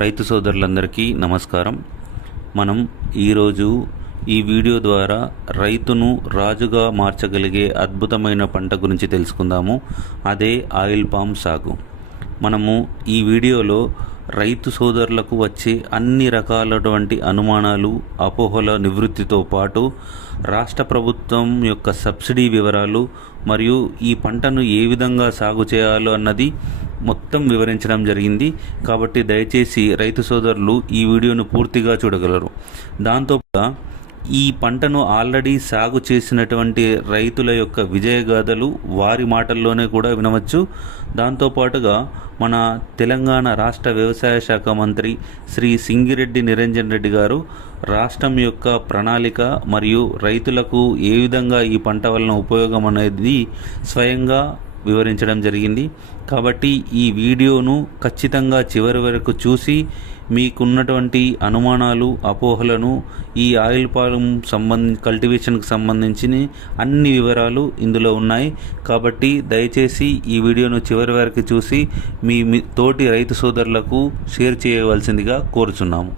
రైతు సోదరులందరికీ నమస్కారం. మనం ఈరోజు ఈ వీడియో ద్వారా రైతును రాజుగా మార్చగలిగే అద్భుతమైన పంట గురించి తెలుసుకుందాము. అదే ఆయిల్ పామ్ సాగు. మనము ఈ వీడియోలో రైతు సోదరులకు వచ్చే అన్ని రకాలటువంటి అనుమానాలు, అపోహల నివృత్తితో పాటు రాష్ట్ర ప్రభుత్వం యొక్క సబ్సిడీ వివరాలు మరియు ఈ పంటను ఏ విధంగా సాగు చేయాలో అన్నది మొత్తం వివరించడం జరిగింది. కాబట్టి దయచేసి రైతు సోదరులు ఈ వీడియోను పూర్తిగా చూడగలరు. దాంతోపాటు ఈ పంటను ఆల్రెడీ సాగు చేసినటువంటి రైతుల యొక్క విజయగాథలు వారి మాటల్లోనే కూడా వినవచ్చు. దాంతోపాటుగా మన తెలంగాణ రాష్ట్ర వ్యవసాయ శాఖ మంత్రి శ్రీ సింగిరెడ్డి నిరంజన్ రెడ్డి గారు రాష్ట్రం యొక్క ప్రణాళిక మరియు రైతులకు ఏ విధంగా ఈ పంట వలన ఉపయోగం అనేది స్వయంగా వివరించడం జరిగింది. కాబట్టి ఈ వీడియోను ఖచ్చితంగా చివరి వరకు చూసి మీకున్నటువంటి అనుమానాలు, అపోహలను ఈ ఆయిల్ పామ్ కల్టివేషన్కి సంబంధించిన అన్ని వివరాలు ఇందులో ఉన్నాయి. కాబట్టి దయచేసి ఈ వీడియోను చివరి వరకు చూసి మీ తోటి రైతు సోదరులకు షేర్ చేయవలసిందిగా కోరుచున్నాము.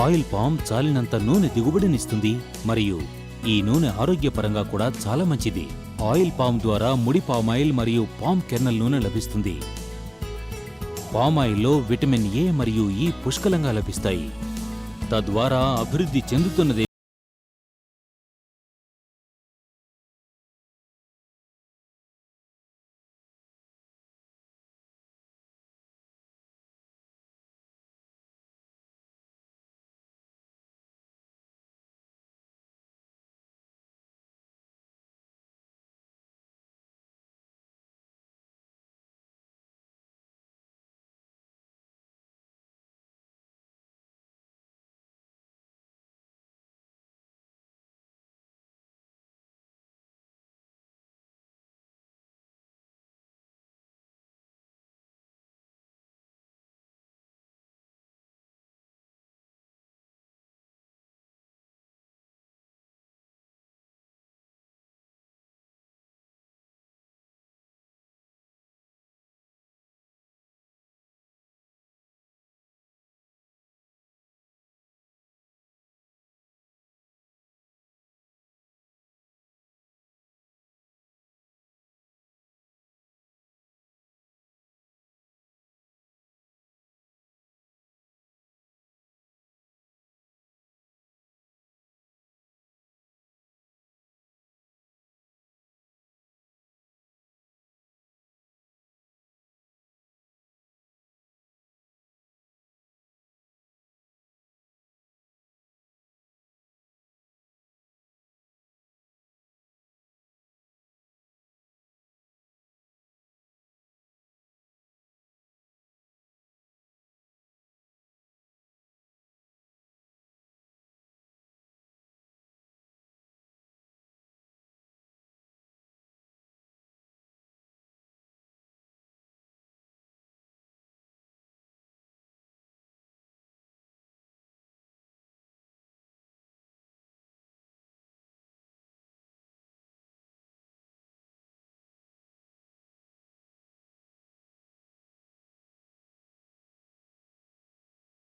ఆయిల్ పామ్ చాలినంత నూనె దిగుబడినిస్తుంది మరియు ఈ నూనె ఆరోగ్యపరంగా కూడా చాలా మంచిది. ఆయిల్ పామ్ ద్వారా ముడి పామాయిల్ మరియు పామ్ కెర్నల్ నూనె లభిస్తుంది. పామాయిల్లో విటమిన్ ఏ మరియు ఈ పుష్కలంగా లభిస్తాయి. తద్వారా అభివృద్ధి చెందుతున్నది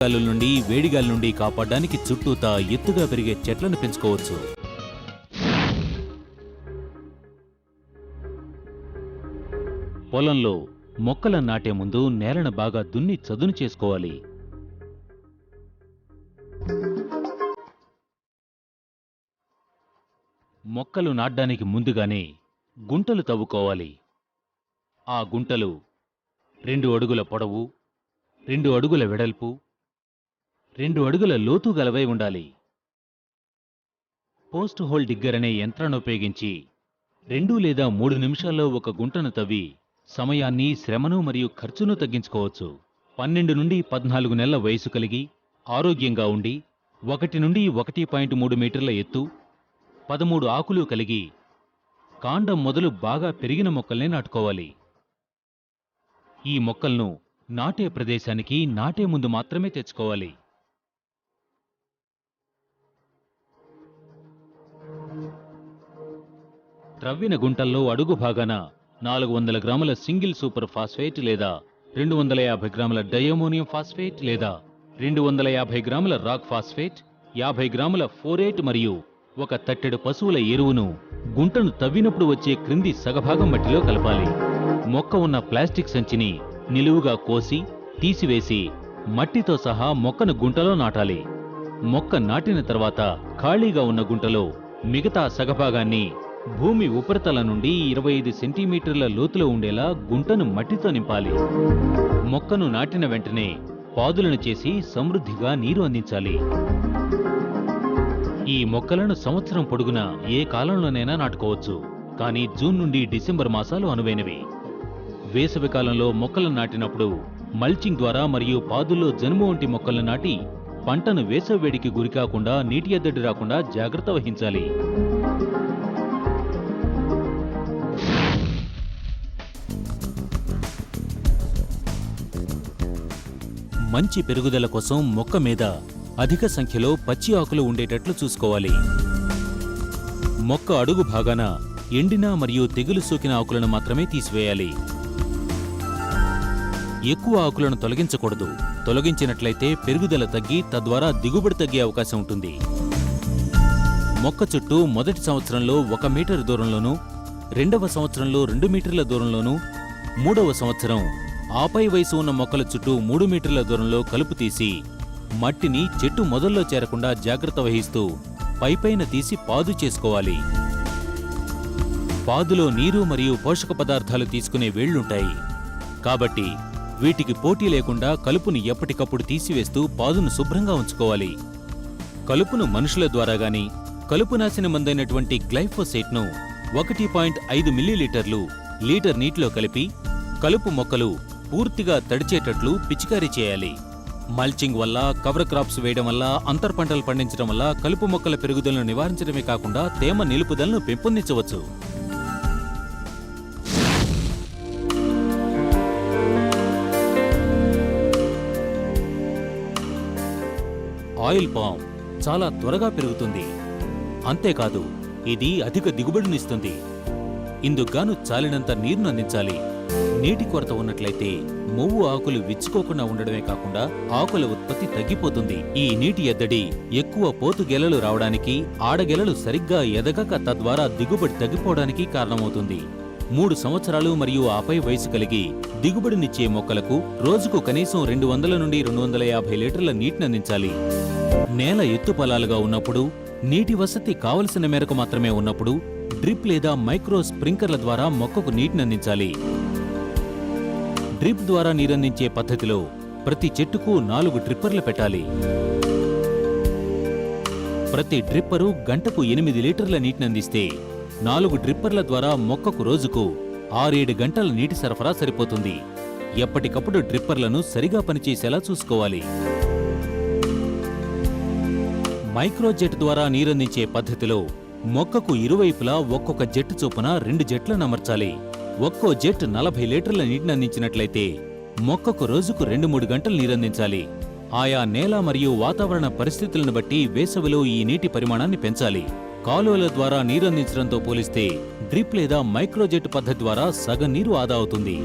గాలుల నుండి, వేడిగాలి నుండి కాపాడడానికి చుట్టూతా ఎత్తుగా పెరిగే చెట్లను పెంచుకోవచ్చు. పొలంలో మొక్కలను నాటే ముందు నేలను బాగా దున్ని చదును చేసుకోవాలి. మొక్కలు నాటడానికి ముందుగానే గుంటలు తవ్వుకోవాలి. ఆ గుంటలు 2 అడుగుల పొడవు, 2 అడుగుల వెడల్పు, 2 అడుగుల లోతు గలవై ఉండాలి. పోస్ట్ హోల్ డిగ్గర్ అనే యంత్రాన్ని ఉపయోగించి 2 లేదా 3 నిమిషాల్లో ఒక గుంటను తవ్వి సమయాన్ని, శ్రమను మరియు ఖర్చును తగ్గించుకోవచ్చు. 12 నుండి 14 నెలల వయసు కలిగి ఆరోగ్యంగా ఉండి 1 నుండి 1.3 మీటర్ల ఎత్తు, 13 ఆకులు కలిగి కాండం మొదలు బాగా పెరిగిన మొక్కల్నే నాటుకోవాలి. ఈ మొక్కలను నాటే ప్రదేశానికి నాటే ముందు మాత్రమే తెచ్చుకోవాలి. త్రవ్విన గుంటల్లో అడుగు భాగాన 400 గ్రాముల సింగిల్ సూపర్ ఫాస్ఫేట్ లేదా 250 గ్రాముల డయోమోనియం ఫాస్ఫేట్ లేదా 250 గ్రాముల రాక్ ఫాస్ఫేట్, 50 గ్రాముల ఫోరేట్ మరియు ఒక తట్టెడు పశువుల ఎరువును గుంటను తవ్వినప్పుడు వచ్చే క్రింది సగభాగం మట్టిలో కలపాలి. మొక్క ఉన్న ప్లాస్టిక్ సంచిని నిలువుగా కోసి తీసివేసి మట్టితో సహా మొక్కను గుంటలో నాటాలి. మొక్క నాటిన తర్వాత ఖాళీగా ఉన్న గుంటలో మిగతా సగభాగాన్ని భూమి ఉపరితలం నుండి 25 సెంటీమీటర్ల లోతులో ఉండేలా గుంటను మట్టితో నింపాలి. మొక్కను నాటిన వెంటనే పాదులను చేసి సమృద్ధిగా నీరు అందించాలి. ఈ మొక్కలను సంవత్సరం పొడుగునా ఏ కాలంలోనైనా నాటుకోవచ్చు. కానీ జూన్ నుండి డిసెంబర్ మాసాలు అనువైనవి. వేసవి కాలంలో మొక్కలను నాటినప్పుడు మల్చింగ్ ద్వారా మరియు పాదుల్లో జనుము వంటి మొక్కలను నాటి పంటను వేసవి వేడికి గురికాకుండా నీటి ఎద్దడి రాకుండా జాగ్రత్త వహించాలి. మంచి పెరుగుదల కోసం మొక్క మీద అధిక సంఖ్యలో పచ్చి ఆకులు ఉండేటట్లు చూసుకోవాలి. మొక్క అడుగు భాగాన ఎండిన మరియు తెగులు సోకిన ఆకులను మాత్రమే తీసివేయాలి. ఎక్కువ ఆకులను తొలగించకూడదు. తొలగించినట్లయితే పెరుగుదల తగ్గి తద్వారా దిగుబడి తగ్గే అవకాశం ఉంటుంది. మొక్క చుట్టూ మొదటి సంవత్సరంలో 1 మీటర్ దూరంలోనూ, రెండవ సంవత్సరంలో 2 మీటర్ల దూరంలోనూ, మూడవ సంవత్సరం ఆపై వయసు ఉన్న మొక్కల చుట్టూ 3 మీటర్ల దూరంలో కలుపు తీసి మట్టిని చెట్టు మొదల్లో చేరకుండా జాగ్రత్త వహిస్తూ పైపైన తీసి పాదు చేసుకోవాలి. పాదులో నీరు మరియు పోషక పదార్థాలు తీసుకునే వేళ్లుంటాయి. కాబట్టి వీటికి పోటీ లేకుండా కలుపుని ఎప్పటికప్పుడు తీసివేస్తూ పాదును శుభ్రంగా ఉంచుకోవాలి. కలుపును మనుషుల ద్వారా గాని, కలుపునాశన మందైనటువంటి గ్లైఫోసేట్ను 1.5 మిల్లీలీటర్లు లీటర్ నీటిలో కలిపి కలుపు మొక్కలు పూర్తిగా తడిచేటట్లు పిచికారీ చేయాలి. మల్చింగ్ వల్ల, కవర్ క్రాప్స్ వేయడం వల్ల, అంతర్ పంటలు పండించడం వల్ల కలుపు మొక్కల పెరుగుదలను నివారించడమే కాకుండా తేమ నిలుపుదలను పెంపొందించవచ్చు. ఆయిల్ పామ్ చాలా త్వరగా పెరుగుతుంది. అంతేకాదు, ఇది అధిక దిగుబడినిస్తుంది. ఇందుకుగాను చాలినంత నీరును అందించాలి. నీటి కొరత ఉన్నట్లయితే మొవ్వు ఆకులు విచ్చుకోకుండా ఉండడమే కాకుండా ఆకుల ఉత్పత్తి తగ్గిపోతుంది. ఈ నీటి ఎద్దడి ఎక్కువ పోతు గెలలు రావడానికి, ఆడగెలలు సరిగ్గా ఎదగక తద్వారా దిగుబడి తగ్గిపోవడానికి కారణమవుతుంది. 3 సంవత్సరాలు మరియు ఆపై వయసు కలిగి దిగుబడినిచ్చే మొక్కలకు రోజుకు కనీసం 200 నుండి 250 లీటర్ల నీటిని అందించాలి. నేల ఎత్తుపలాలుగా ఉన్నప్పుడు, నీటి వసతి కావలసిన మేరకు మాత్రమే ఉన్నప్పుడు డ్రిప్ లేదా మైక్రో స్ప్రింకర్ల ద్వారా మొక్కకు నీటిని అందించాలి. డ్రిప్ ద్వారా నీరందించే పద్ధతిలో ప్రతి చెట్టుకు 4 డ్రిప్పర్లు పెట్టాలి. ప్రతి డ్రిప్పరు గంటకు 8 లీటర్ల నీటిని అందిస్తే 4 డ్రిప్పర్ల ద్వారా మొక్కకు రోజుకు 6-7 గంటల నీటి సరఫరా సరిపోతుంది. ఎప్పటికప్పుడు డ్రిప్పర్లను సరిగా పనిచేసేలా చూసుకోవాలి. మైక్రోజెట్ ద్వారా నీరందించే పద్ధతిలో మొక్కకు ఇరువైపులా ఒక్కొక్క జెట్ చొప్పున 2 జెట్లను అమర్చాలి. ఒక్కో జెట్ 40 లీటర్ల నీటిని అందించినట్లయితే మొక్కకు రోజుకు 2-3 గంటలు నీరందించాలి. ఆయా నేల మరియు వాతావరణ పరిస్థితులను బట్టి వేసవిలో ఈ నీటి పరిమాణాన్ని పెంచాలి. కాలువల ద్వారా నీరందించడంతో పోలిస్తే డ్రిప్ లేదా మైక్రోజెట్ పద్ధతి ద్వారా సగం నీరు ఆదా అవుతుంది.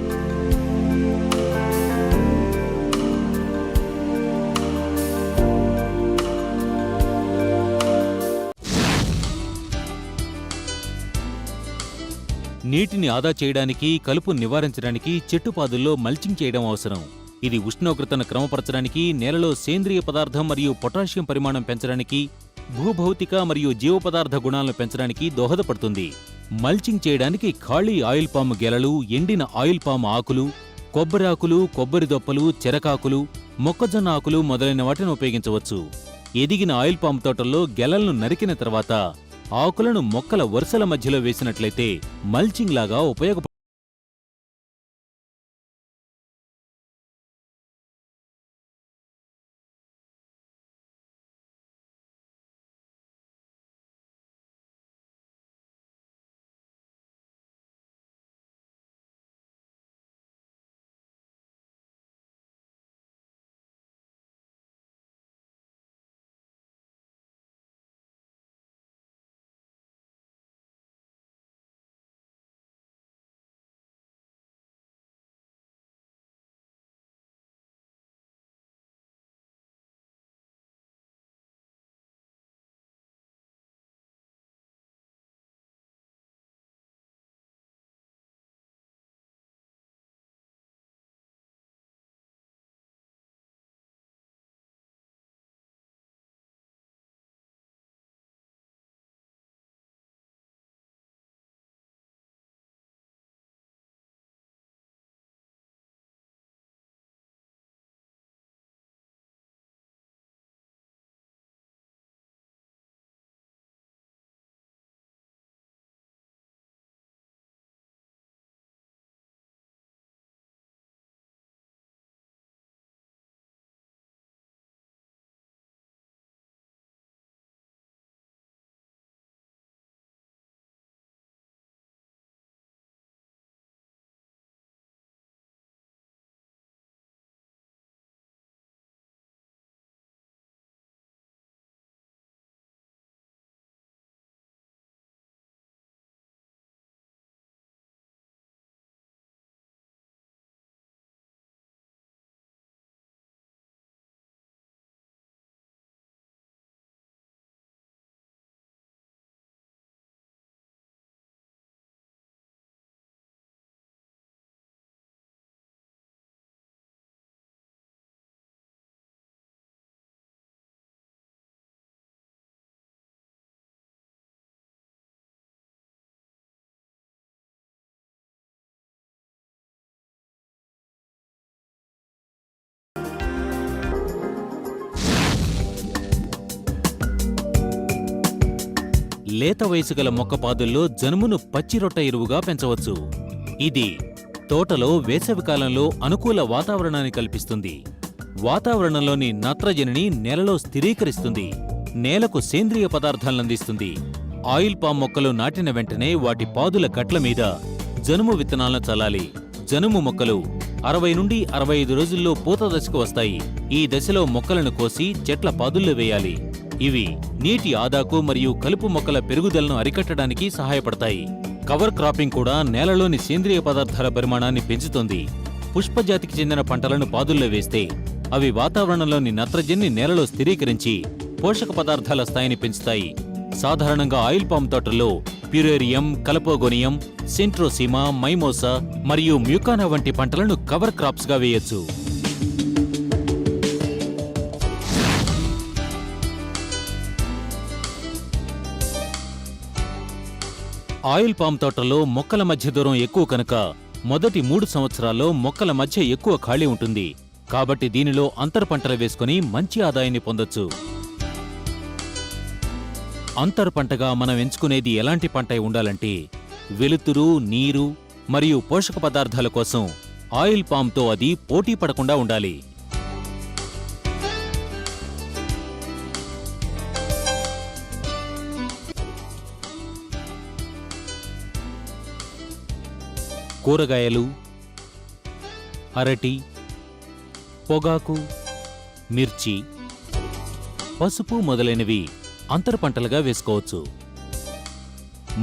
నీటిని ఆదా చేయడానికి, కలుపును నివారించడానికి చెట్టుపాదుల్లో మల్చింగ్ చేయడం అవసరం. ఇది ఉష్ణోగ్రతను క్రమపరచడానికి, నేలలో సేంద్రియ పదార్థం మరియు పొటాషియం పరిమాణం పెంచడానికి, భూభౌతిక మరియు జీవపదార్థ గుణాలను పెంచడానికి దోహదపడుతుంది. మల్చింగ్ చేయడానికి ఖాళీ ఆయిల్ పామ్ గెలలు, ఎండిన ఆయిల్ పామ్ ఆకులు, కొబ్బరి ఆకులు, కొబ్బరి దొప్పలు, చెరకాకులు, మొక్కజొన్న ఆకులు మొదలైన వాటిని ఉపయోగించవచ్చు. ఎదిగిన ఆయిల్ పామ్ తోటల్లో గెలలను నరికిన తర్వాత ఆకులను మొక్కల వరుసల మధ్యలో వేసినట్లయితే మల్చింగ్ లాగా ఉపయోగపడుతుంది. లేత వయసు గల మొక్కపాదుల్లో జనుమును పచ్చిరొట్ట ఎరువుగా పెంచవచ్చు. ఇది తోటలో వేసవికాలంలో అనుకూల వాతావరణాన్ని కల్పిస్తుంది. వాతావరణంలోని నత్రజనిని నేలలో స్థిరీకరిస్తుంది. నేలకు సేంద్రియ పదార్థాలందిస్తుంది. ఆయిల్ పామ్ మొక్కలు నాటిన వెంటనే వాటి పాదుల గట్ల మీద జనుము విత్తనాలను చల్లాలి. జనుము మొక్కలు 60 నుండి 65 రోజుల్లో పూత దశకు వస్తాయి. ఈ దశలో మొక్కలను కోసి చెట్ల పాదుల్లో వేయాలి. ఇవి నీటి ఆదాకు మరియు కలుపు మొక్కల పెరుగుదలను అరికట్టడానికి సహాయపడతాయి. కవర్ క్రాపింగ్ కూడా నేలలోని సేంద్రియ పదార్థాల పరిమాణాన్ని పెంచుతుంది. పుష్పజాతికి చెందిన పంటలను పాదుల్లో వేస్తే అవి వాతావరణంలోని నత్రజనిని నేలలో స్థిరీకరించి పోషక పదార్థాల స్థాయిని పెంచుతాయి. సాధారణంగా ఆయిల్ పామ్ తోటల్లో ప్యూరేరియం, కలపోగోనియం, సెంట్రోసీమా, మైమోసా మరియు మ్యూకానా వంటి పంటలను కవర్ క్రాప్స్ గా వేయొచ్చు. ఆయిల్ పామ్ తోటల్లో మొక్కల మధ్య దూరం ఎక్కువ కనుక మొదటి 3 సంవత్సరాల్లో మొక్కల మధ్య ఎక్కువ ఖాళీ ఉంటుంది. కాబట్టి దీనిలో అంతర పంటలు వేసుకుని మంచి ఆదాయాన్ని పొందొచ్చు. అంతర్ పంటగా మనం ఎంచుకునేది ఎలాంటి పంట ఉండాలంటే వెలుతురు, నీరు మరియు పోషక పదార్థాల కోసం ఆయిల్ పామ్తో అది పోటీ పడకుండా ఉండాలి. కూరగాయలు, అరటి, పొగాకు, మిర్చి, పసుపు మొదలైనవి అంతర పంటలుగా వేసుకోవచ్చు.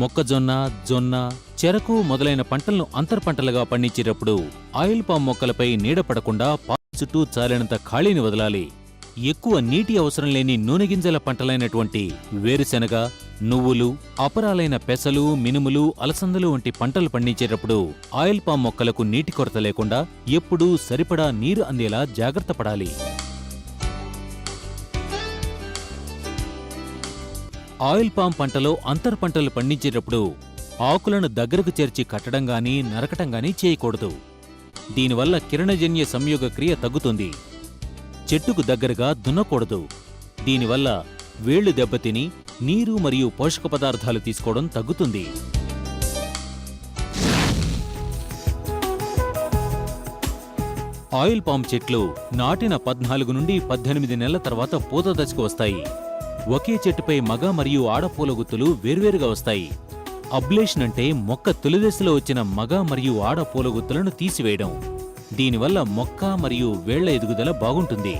మొక్కజొన్న, జొన్న, చెరకు మొదలైన పంటలను అంతర పంటలుగా పండించేటప్పుడు ఆయిల్ పామ్ మొక్కలపై నీడ పడకుండా పాదు చుట్టూ చాలినంత ఖాళీని వదలాలి. ఎక్కువ నీటి అవసరం లేని నూనె గింజల పంటలైనటువంటి వేరుశెనగ, నువ్వులు, అపరాలైన పెసలు, మినుములు, అలసందలు వంటి పంటలు పండించేటప్పుడు ఆయిల్ పామ్ మొక్కలకు నీటి కొరత లేకుండా ఎప్పుడూ సరిపడా నీరు అందేలా జాగ్రత్త పడాలి. ఆయిల్ పామ్ పంటలో అంతర్ పంటలు పండించేటప్పుడు ఆకులను దగ్గరకు చేర్చి కట్టడం గానీ నరకటం గానీ చేయకూడదు. దీనివల్ల కిరణజన్య సంయోగ క్రియ తగ్గుతుంది. చెట్టుకు దగ్గరగా దున్నకూడదు. దీనివల్ల వేళ్లు దెబ్బతిని నీరు మరియు పోషక పదార్థాలు తీసుకోవడం తగ్గుతుంది. ఆయిల్ పామ్ చెట్లు నాటిన 14 నుండి 18 నెలల తర్వాత పూత దశకు వస్తాయి. ఒకే చెట్టుపై మగ మరియు ఆడ పూల గుత్తులు వేర్వేరుగా వస్తాయి. అబ్లేషన్ అంటే మొక్క తొలిదశలో వచ్చిన మగ మరియు ఆడ పూల గుత్తులను తీసివేయడం. దీనివల్ల మొక్క మరియు వేళ్ల ఎదుగుదల బాగుంటుంది.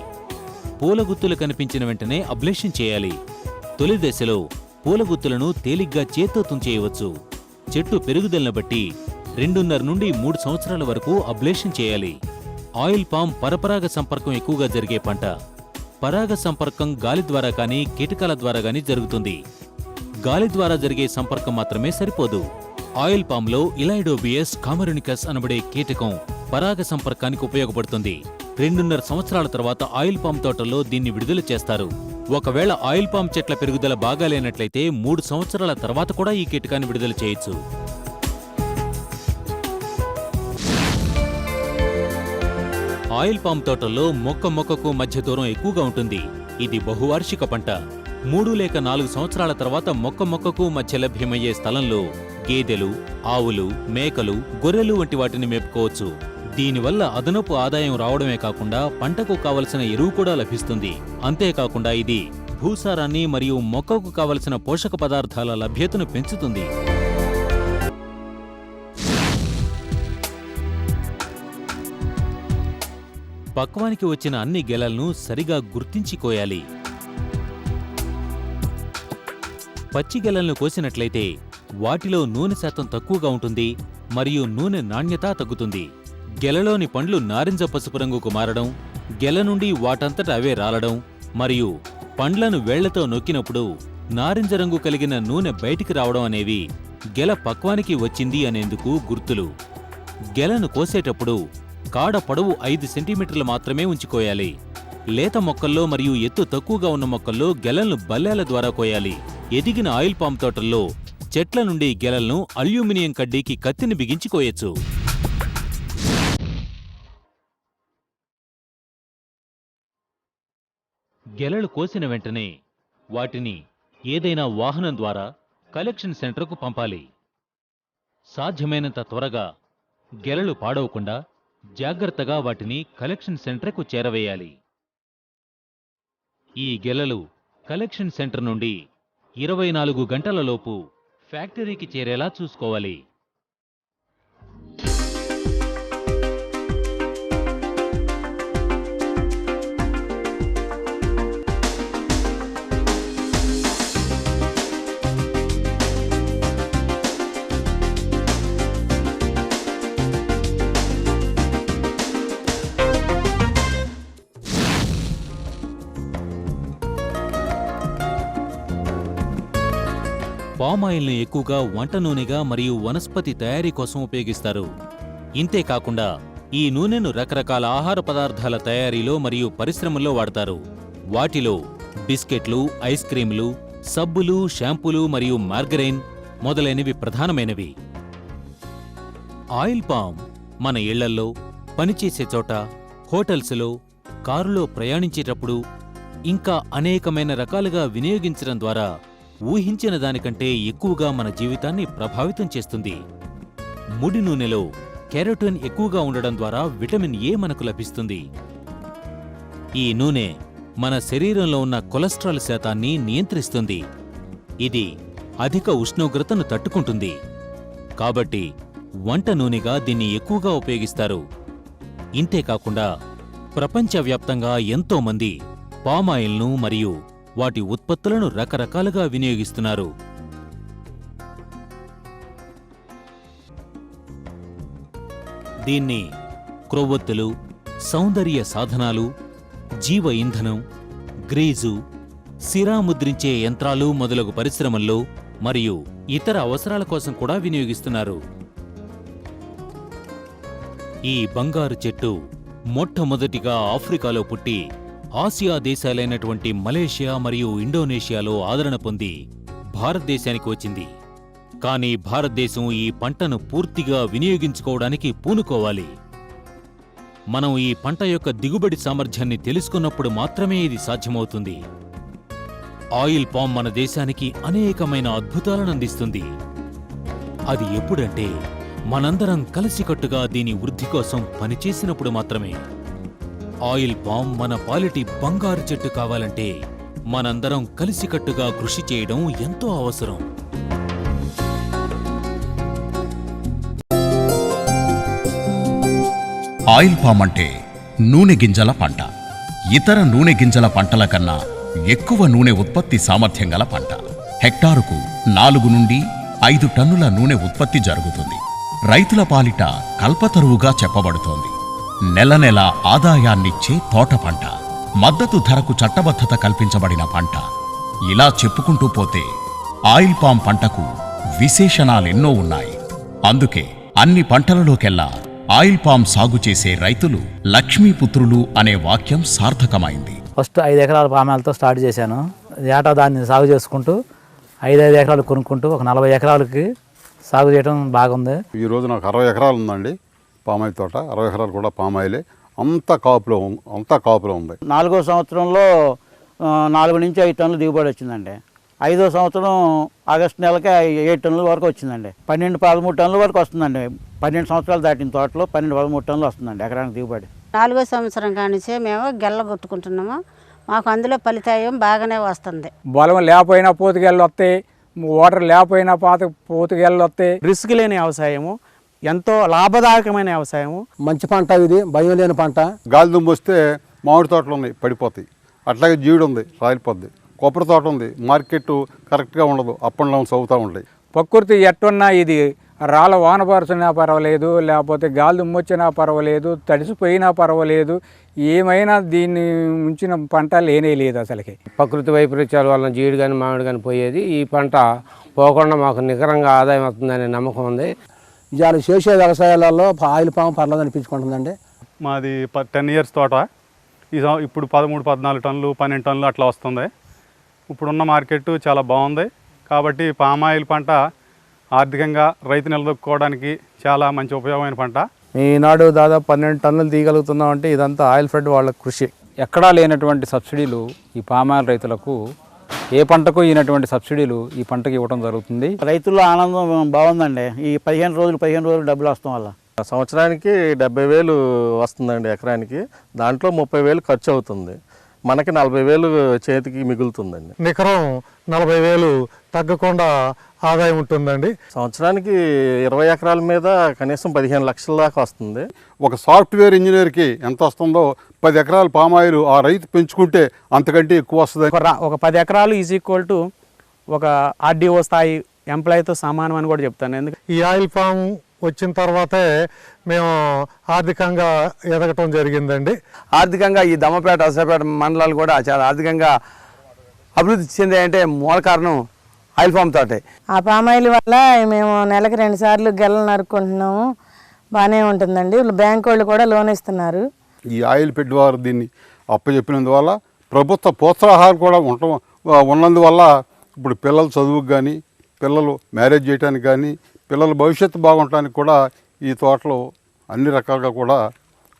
పూల గుత్తులు కనిపించిన వెంటనే అబ్లేషన్ చేయాలి. తొలి దశలో పూల గుత్తులను తేలిగ్గా చేత్తో తుంచేయవచ్చు. చెట్టు పెరుగుదలను బట్టి 2.5 నుండి 3 సంవత్సరాల వరకు అబ్లేషన్ చేయాలి. ఆయిల్ పామ్ పరపరాగ సంపర్కం ఎక్కువగా జరిగే పంట. పరాగ సంపర్కం గాలి ద్వారా కానీ కీటకాల ద్వారా కానీ జరుగుతుంది. గాలి ద్వారా జరిగే సంపర్కం మాత్రమే సరిపోదు. ఆయిల్ పామ్లో ఇలైడోబియస్ కామరునికస్ అనబడే కీటకం పరాగ సంపర్కానికి ఉపయోగపడుతుంది. 2.5 సంవత్సరాల తర్వాత ఆయిల్ పామ్ తోటల్లో దీన్ని విడుదల చేస్తారు. ఒకవేళ ఆయిల్ పామ్ చెట్ల పెరుగుదల బాగా లేనట్లయితే 3 సంవత్సరాల తర్వాత కూడా ఈ కీటకాన్ని విడుదల చేయొచ్చు. ఆయిల్ పామ్ తోటల్లో మొక్క మొక్కకు మధ్య దూరం ఎక్కువగా ఉంటుంది. ఇది బహువార్షిక పంట. 3 లేక 4 సంవత్సరాల తర్వాత మొక్క మొక్కకు మధ్య లభ్యమయ్యే స్థలంలో గేదెలు, ఆవులు, మేకలు, గొర్రెలు వంటి వాటిని మేపుకోవచ్చు. దీనివల్ల అదనపు ఆదాయం రావడమే కాకుండా పంటకు కావలసిన ఎరువు కూడా లభిస్తుంది. అంతేకాకుండా ఇది భూసారాన్ని మరియు మొక్కకు కావలసిన పోషక పదార్థాల లభ్యతను పెంచుతుంది. పక్వానికి వచ్చిన అన్ని గెలలను సరిగా గుర్తించి కోయాలి. పచ్చి గెలలను కోసినట్లయితే వాటిలో నూనె శాతం తక్కువగా ఉంటుంది మరియు నూనె నాణ్యత తగ్గుతుంది. గెలలోని పండ్లు నారింజ పసుపు రంగుకు మారడం, గెల నుండి వాటంతట అవే రాలడం మరియు పండ్లను వేళ్లతో నొక్కినప్పుడు నారింజ రంగు కలిగిన నూనె బయటికి రావడం అనేవి గెల పక్వానికి వచ్చింది అనేందుకు గుర్తులు. గెలను కోసేటప్పుడు కాడ పొడవు 5 సెంటీమీటర్లు మాత్రమే ఉంచుకోయాలి. లేత మొక్కల్లో మరియు ఎత్తు తక్కువగా ఉన్న మొక్కల్లో గెలలను బల్లేల ద్వారా కోయాలి. ఎదిగిన ఆయిల్ పామ్ తోటల్లో చెట్ల నుండి గెలలను అల్యూమినియం కడ్డీకి కత్తిని బిగించి కోయొచ్చు. గెలలు కోసిన వెంటనే వాటిని ఏదైనా వాహనం ద్వారా కలెక్షన్ సెంటర్కు పంపాలి. సాధ్యమైనంత త్వరగా గెలలు పాడవకుండా జాగ్రత్తగా వాటిని కలెక్షన్ సెంటర్కు చేరవేయాలి. ఈ గెలలు కలెక్షన్ సెంటర్ నుండి 24 గంటలలోపు ఫ్యాక్టరీకి చేరేలా చూసుకోవాలి. పామాయిల్ని ఎక్కువగా వంట నూనెగా మరియు వనస్పతి తయారీ కోసం ఉపయోగిస్తారు. ఇంతేకాకుండా ఈ నూనెను రకరకాల ఆహార పదార్థాల తయారీలో మరియు పరిశ్రమల్లో వాడతారు. వాటిలో బిస్కెట్లు, ఐస్ క్రీంలు, సబ్బులు, షాంపూలు మరియు మార్గరైన్ మొదలైనవి ప్రధానమైనవి. ఆయిల్ పామ్ మన ఇళ్లల్లో, పనిచేసే చోట, హోటల్స్లో, కారులో ప్రయాణించేటప్పుడు ఇంకా అనేకమైన రకాలుగా వినియోగించడం ద్వారా ఊహించిన దానికంటే ఎక్కువగా మన జీవితాన్ని ప్రభావితం చేస్తుంది. ముడి నూనెలో కెరోటిన్ ఎక్కువగా ఉండడం ద్వారా విటమిన్ ఏ మనకు లభిస్తుంది. ఈ నూనె మన శరీరంలో ఉన్న కొలెస్ట్రాల్ శాతాన్ని నియంత్రిస్తుంది. ఇది అధిక ఉష్ణోగ్రతను తట్టుకుంటుంది. కాబట్టి వంట నూనెగా దీన్ని ఎక్కువగా ఉపయోగిస్తారు. ఇంతేకాకుండా ప్రపంచవ్యాప్తంగా ఎంతోమంది పామాయిల్ను మరియు వాటి ఉత్పత్తులను రకరకాలుగా వినియోగిస్తున్నారు. దీన్ని క్రొవ్వొత్తులు, సౌందర్య సాధనాలు, జీవ ఇంధనం, గ్రీజు, సిరా ముద్రించే యంత్రాలు మొదలగు పరిశ్రమల్లో మరియు ఇతర అవసరాల కోసం కూడా వినియోగిస్తున్నారు. ఈ బంగారు చెట్టు మొట్టమొదటిగా ఆఫ్రికాలో పుట్టి ఆసియా దేశాలైనటువంటి మలేషియా మరియు ఇండోనేషియాలో ఆదరణ పొంది భారతదేశానికి వచ్చింది. కానీ భారతదేశం ఈ పంటను పూర్తిగా వినియోగించుకోవడానికి పూనుకోవాలి. మనం ఈ పంట యొక్క దిగుబడి సామర్థ్యాన్ని తెలుసుకున్నప్పుడు మాత్రమే ఇది సాధ్యమవుతుంది. ఆయిల్ పామ్ మన దేశానికి అనేకమైన అద్భుతాలను అందిస్తుంది. అది ఎప్పుడంటే మనందరం కలిసికట్టుగా దీని వృద్ధి కోసం పనిచేసినప్పుడు మాత్రమే. ఆయిల్ పామ్ మన పాలిటి బంగారు చెట్టు కావాలంటే మనందరం కలిసికట్టుగా కృషి చేయడం ఎంతో అవసరం. ఆయిల్ పామ్ అంటే నూనె గింజల పంట. ఇతర నూనె గింజల పంటల కన్నా ఎక్కువ నూనె ఉత్పత్తి సామర్థ్యం గల పంట. హెక్టారుకు 4 నుండి 5 టన్నుల నూనె ఉత్పత్తి జరుగుతుంది. రైతుల పాలిట కల్పతరువుగా చెప్పబడుతోంది. నెల నెల ఆదాయాన్నిచ్చే తోట పంట, మద్దతు ధరకు చట్టబద్ధత కల్పించబడిన పంట. ఇలా చెప్పుకుంటూ పోతే ఆయిల్ పామ్ పంటకు విశేషణాలెన్నో ఉన్నాయి. అందుకే అన్ని పంటలలోకెల్లా ఆయిల్ పామ్ సాగు చేసే రైతులు లక్ష్మీపుత్రులు అనే వాక్యం సార్థకమైంది. ఫస్ట్ 5 ఎకరాల పామాయిల్తో స్టార్ట్ చేశాను. ఏటా దాన్ని సాగు చేసుకుంటూ 5 ఎకరాలు కొనుక్కుంటూ ఒక 40 ఎకరాలకి సాగు చేయడం బాగుంది. ఈరోజు నాకు 60 ఎకరాలు ఉందండి పామాయిల్ తోట. 60 ఎకరాలు కూడా పామాయిలే. అంతా కాపులో ఉంది. 4వ సంవత్సరంలో 4 నుంచి 5 టన్నులు దిగుబడి వచ్చిందండి. 5వ సంవత్సరం ఆగస్టు నెలకి 7 టన్నుల వరకు వచ్చిందండి. 12-13 టన్నుల వరకు వస్తుందండి. 12 సంవత్సరాలు దాటిన తోటలో 12-13 టన్నులు వస్తుందండి ఎకరానికి దిగుబడి. 4వ సంవత్సరం కానించే మేము గెల్ల కొట్టుకుంటున్నాము. మాకు అందులో ఫలితాయం బాగానే వస్తుంది. బలం లేకపోయినా పోతుగెళ్ళు వస్తాయి, వాటర్ లేకపోయినా పోతుగెళ్ళు వస్తాయి. రిస్క్ లేని వ్యవసాయము, ఎంతో లాభదాయకమైన వ్యవసాయము. మంచి పంట ఇది, భయం లేని పంట. గాలి దుమ్ము వస్తే మామిడి తోటలు ఉన్నాయి, పడిపోతాయి. అట్లాగే జీడి ఉంది, రాలిపోద్ది. కొబ్బరి తోట ఉంది, మార్కెట్ కరెక్ట్గా ఉండదు, అప్ అండ్ డౌన్స్ అవుతూ ఉంటాయి. ప్రకృతి ఎట్టున్నా ఇది రాళ్ళ వానపరుచినా పర్వాలేదు, లేకపోతే గాలి దుమ్ము వచ్చినా పర్వాలేదు, తడిసిపోయినా పర్వాలేదు, ఏమైనా దీన్ని ఉంచిన పంట లేనే లేదు అసలుకి. ప్రకృతి వైపరీత్యాల వలన జీడి కానీ మామిడి కానీ పోయేది. ఈ పంట పోకుండా మాకు నికరంగా ఆదాయం వస్తుందనే నమ్మకం ఉంది. ఇవాళ చేసే వ్యవసాయాలలో ఆయిల్ పాము పర్లేదు అనిపించుకుంటుందండి. మాది 10 ఇయర్స్ తోట. ఇప్పుడు 13-14 టన్నులు 12 టన్నులు అట్లా వస్తుంది. ఇప్పుడున్న మార్కెట్ చాలా బాగుంది. కాబట్టి పామాయిల్ పంట ఆర్థికంగా రైతు నిలదొక్కుకోవడానికి చాలా మంచి ఉపయోగమైన పంట. ఈనాడు దాదాపు 12 టన్నులు తీయగలుగుతున్నాం అంటే ఇదంతా ఆయిల్ ఫెడ్ వాళ్ళ కృషి. ఎక్కడా లేనటువంటి సబ్సిడీలు ఈ పామాయిల్ రైతులకు ఏ పంటకు ఈయనటువంటి సబ్సిడీలు ఈ పంటకి ఇవ్వడం జరుగుతుంది. రైతుల్లో ఆనందం బాగుందండి. ఈ 15 రోజులు డబ్బులు వస్తాం వల్ల. సంవత్సరానికి 70,000 వస్తుందండి ఎకరానికి. దాంట్లో 30,000 ఖర్చు అవుతుంది. మనకి 40,000 చేతికి మిగులుతుందండి. నికరం 40,000 తగ్గకుండా ఆదాయం ఉంటుందండి. సంవత్సరానికి 20 ఎకరాల మీద కనీసం 15 లక్షల దాకా వస్తుంది. ఒక సాఫ్ట్వేర్ ఇంజనీర్కి ఎంత వస్తుందో 10 ఎకరాల పామాయిల్ ఆ రైతు పెంచుకుంటే అంతకంటే ఎక్కువ వస్తుంది. ఒక 10 ఎకరాలు ఈజ్ ఈక్వల్ టు ఒక ఆర్డీఓ స్థాయి ఎంప్లాయీతో సమానం అని కూడా చెప్తాను. ఎందుకంటే ఈ ఆయిల్ ఫామ్ వచ్చిన తర్వాతే మేము ఆర్థికంగా ఎదగటం జరిగిందండి. ఆర్థికంగా ఈ దమ్మపేట అసపేట మండలాలు కూడా చాలా ఆర్థికంగా అభివృద్ధి చెందాయంటే మూల కారణం ఆయిల్ ఫామ్ తోటే. ఆ పామాయిల్ వల్ల మేము నెలకు 2 సార్లు గెలలు నరుక్కుంటున్నాము. బాగానే ఉంటుందండి. బ్యాంక్ వాళ్ళు కూడా లోన్ ఇస్తున్నారు. ఈ ఆయిల్ పెట్టువారు దీన్ని అప్పచెప్పినందువల్ల ప్రభుత్వ ప్రోత్సాహాలు కూడా ఉన్నందువల్ల ఇప్పుడు పిల్లల చదువుకు కానీ, పిల్లలు మ్యారేజ్ చేయడానికి కానీ, పిల్లల భవిష్యత్తు బాగుండటానికి కూడా ఈ తోటలు అన్ని రకాలుగా కూడా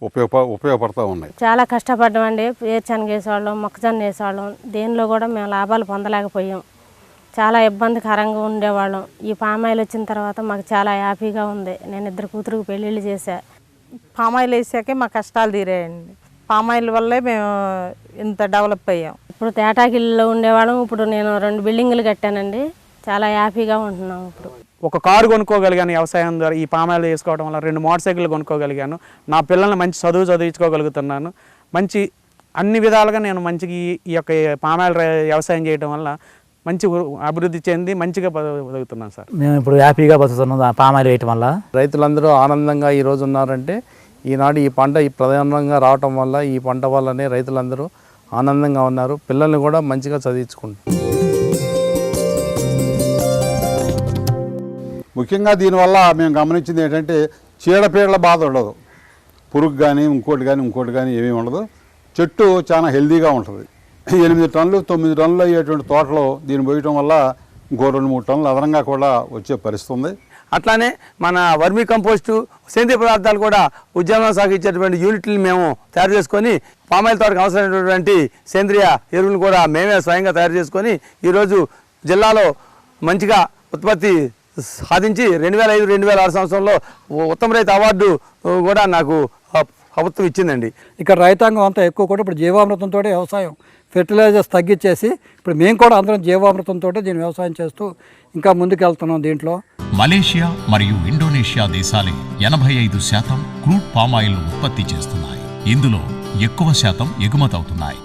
ఉపయోగపడుతూ ఉన్నాయి. చాలా కష్టపడ్డామండి. వేరుశనగ వేసేవాళ్ళం, మొక్కజొన్న వేసేవాళ్ళం. దేనిలో కూడా మేము లాభాలు పొందలేకపోయాం. చాలా ఇబ్బందికరంగా ఉండేవాళ్ళం. ఈ పామాయిల్ వచ్చిన తర్వాత మాకు చాలా హ్యాపీగా ఉంది. నేను 2 కూతురుకు పెళ్ళిళ్ళు చేశా. పామాయిల్ వేసాకే మా కష్టాలు తీరాయండి. పామాయిల్ వల్లే మేము ఇంత డెవలప్ అయ్యాం. ఇప్పుడు తేటాకిల్లో ఉండేవాళ్ళం. ఇప్పుడు నేను 2 బిల్డింగులు కట్టానండి. చాలా హ్యాపీగా ఉంటున్నాం. ఇప్పుడు ఒక కారు కొనుక్కోగలిగాను వ్యవసాయం ద్వారా. ఈ పామాయిల్ వేసుకోవడం వల్ల 2 మోటార్ సైకిళ్ళు కొనుక్కోగలిగాను. నా పిల్లల్ని మంచి చదివించుకోగలుగుతున్నాను. మంచి అన్ని విధాలుగా నేను మంచిగా ఈ యొక్క పామాయిల్ వ్యవసాయం చేయడం వల్ల మంచి అభివృద్ధి చెంది మంచిగా బతుకుతున్నాను సార్. మేము ఇప్పుడు హ్యాపీగా బతుకుతున్నాం పామాయిల్ వేయటం వల్ల. రైతులందరూ ఆనందంగా ఈరోజు ఉన్నారంటే ఈనాడు ఈ పంట ఈ ప్రధానంగా రావటం వల్ల, ఈ పంట వల్లనే రైతులందరూ ఆనందంగా ఉన్నారు. పిల్లల్ని కూడా మంచిగా చదివించుకుంటారు. ముఖ్యంగా దీనివల్ల మేము గమనించింది ఏంటంటే చీడపీడల బాధ ఉండదు. పురుగు కానీ ఇంకోటి కానీ ఏమీ ఉండదు. చెట్టు చాలా హెల్దీగా ఉంటుంది. 8 టన్నులు 9 టన్నులు అయ్యేటువంటి తోటలో దీన్ని పోయటం వల్ల ఇంకో 2-3 టన్నులు అదనంగా కూడా వచ్చే పరిస్థితి ఉంది. అట్లానే మన వర్మీ కంపోస్టు, సేంద్రియ పదార్థాలు కూడా ఉద్యానవనం సాగించేటువంటి యూనిట్ని మేము తయారు చేసుకొని పామాయిల్ తోటకు అవసరమైనటువంటి సేంద్రియ ఎరువులను కూడా మేమే స్వయంగా తయారు చేసుకొని ఈరోజు జిల్లాలో మంచిగా ఉత్పత్తి సాధించి 2005-2006 సంవత్సరంలో ఉత్తమ రైతు అవార్డు కూడా నాకు ప్రభుత్వం ఇచ్చిందండి. ఇక్కడ రైతాంగం అంతా ఎక్కువ కూడా ఇప్పుడు జీవామృతంతో వ్యవసాయం, ఫెర్టిలైజర్స్ తగ్గించేసి ఇప్పుడు మేము కూడా అందరం జీవామృతంతో దీన్ని వ్యవసాయం చేస్తూ ఇంకా ముందుకెళ్తున్నాం. దీంట్లో మలేషియా మరియు ఇండోనేషియా దేశాలే 85% క్రూడ్ పామాయిల్ ఉత్పత్తి చేస్తున్నాయి. ఇందులో ఎక్కువ శాతం ఎగుమతవుతున్నాయి.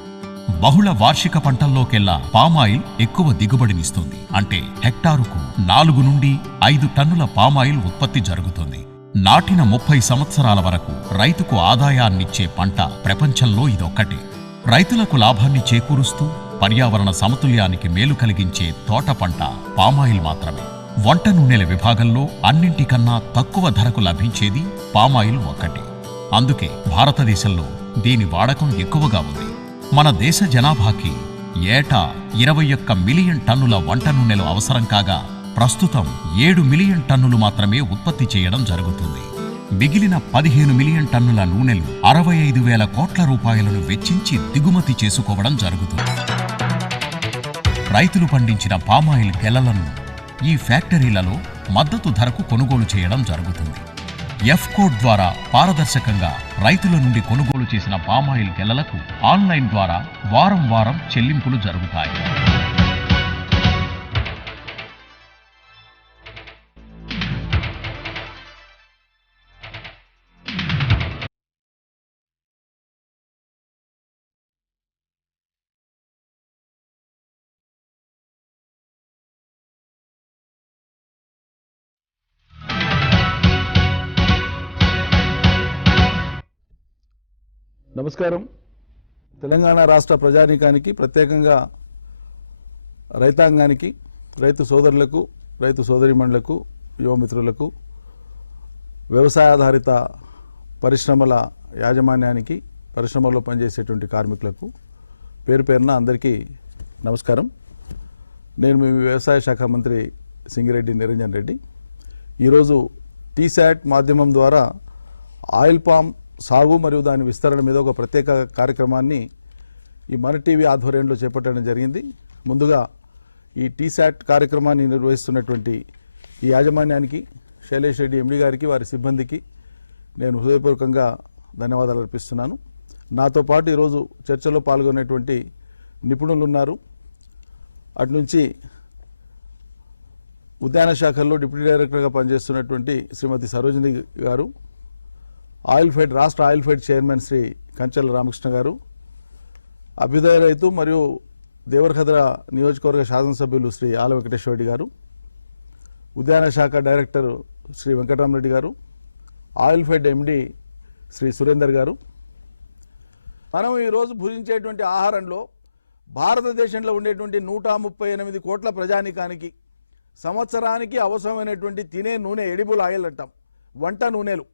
బహుళ వార్షిక పంటల్లోకెల్లా పామాయిల్ ఎక్కువ దిగుబడినిస్తుంది. అంటే హెక్టారుకు 4 నుండి 5 టన్నుల పామాయిల్ ఉత్పత్తి జరుగుతుంది. నాటిన 30 సంవత్సరాల వరకు రైతుకు ఆదాయాన్నిచ్చే పంట ప్రపంచంలో ఇదొక్కటే. రైతులకు లాభాన్ని చేకూరుస్తూ పర్యావరణ సమతుల్యానికి మేలు కలిగించే తోట పంట పామాయిల్ మాత్రమే. వంట నూనెల విభాగంలో అన్నింటికన్నా తక్కువ ధరకు లభించేది పామాయిల్ ఒక్కటే. అందుకే భారతదేశంలో దీని వాడకం ఎక్కువగా ఉంది. మన దేశ జనాభాకి ఏటా 21 మిలియన్ టన్నుల వంట నూనెలు అవసరం కాగా ప్రస్తుతం 7 మిలియన్ టన్నులు మాత్రమే ఉత్పత్తి చేయడం జరుగుతుంది. మిగిలిన 15 మిలియన్ టన్నుల నూనెలు 65,000 కోట్ల రూపాయలను వెచ్చించి దిగుమతి చేసుకోవడం జరుగుతుంది. రైతులు పండించిన పామాయిల్ గెలలను ఈ ఫ్యాక్టరీలలో మద్దతు ధరకు కొనుగోలు చేయడం జరుగుతుంది. ఎఫ్ కోడ్ ద్వారా పారదర్శకంగా రైతుల నుండి కొనుగోలు చేసిన పామాయిల్ గెలలకు ఆన్లైన్ ద్వారా వారం వారం చెల్లింపులు జరుగుతాయి. నమస్కారం. తెలంగాణ రాష్ట్ర ప్రజానీకానికి, ప్రత్యేకంగా రైతాంగానికి, రైతు సోదరులకు, రైతు సోదరీమణులకు, యువమిత్రులకు, వ్యవసాయాధారిత పరిశ్రమల యాజమాన్యానికి, పరిశ్రమలో పనిచేసేటువంటి కార్మికులకు పేరు పేరున అందరికీ నమస్కారం. నేను మీ వ్యవసాయ శాఖ మంత్రి సింగిరెడ్డి నిరంజన్ రెడ్డి. ఈరోజు టీశాట్ మాధ్యమం ద్వారా ఆయిల్ పామ్ సాగు మరియు దాని విస్తరణ మీద ఒక ప్రత్యేక కార్యక్రమాన్ని ఈ మన టీవీ ఆధ్వర్యంలో చేపట్టడం జరిగింది. ముందుగా ఈ టీశాట్ కార్యక్రమాన్ని నిర్వహిస్తున్నటువంటి ఈ యాజమాన్యానికి, శైలేష్ రెడ్డి ఎండి గారికి, వారి సిబ్బందికి నేను హృదయపూర్వకంగా ధన్యవాదాలు అర్పిస్తున్నాను. నాతో పాటు ఈరోజు చర్చలో పాల్గొనేటువంటి నిపుణులు ఉన్నారు. అటు నుంచి ఉద్యాన శాఖల్లో డిప్యూటీ డైరెక్టర్గా పనిచేస్తున్నటువంటి శ్రీమతి సరోజిని గారు, రాష్ట్ర oil fed chairman Shri Kanchela Ramakrishna garu, అభ్యుదయ రైతు మరియు దేవరఖద్ర నియోజకవర్గ శాసనసభ్యులు శ్రీ ఆల వెంకటేశ్వరరెడ్డి గారు, ఉద్యాన శాఖ డైరెక్టర్ శ్రీ వెంకటరామరెడ్డి గారు, ఆయిల్ ఫెడ్ ఎండి శ్రీ సురేందర్ గారు. మనం ఈరోజు భుజించేటువంటి ఆహారంలో భారతదేశంలో ఉండేటువంటి 138 కోట్ల ప్రజానికానికి సంవత్సరానికి అవసరమైనటువంటి తినే నూనె, ఎడిబుల్ ఆయిల్ అంటాం, వంట నూనెలు.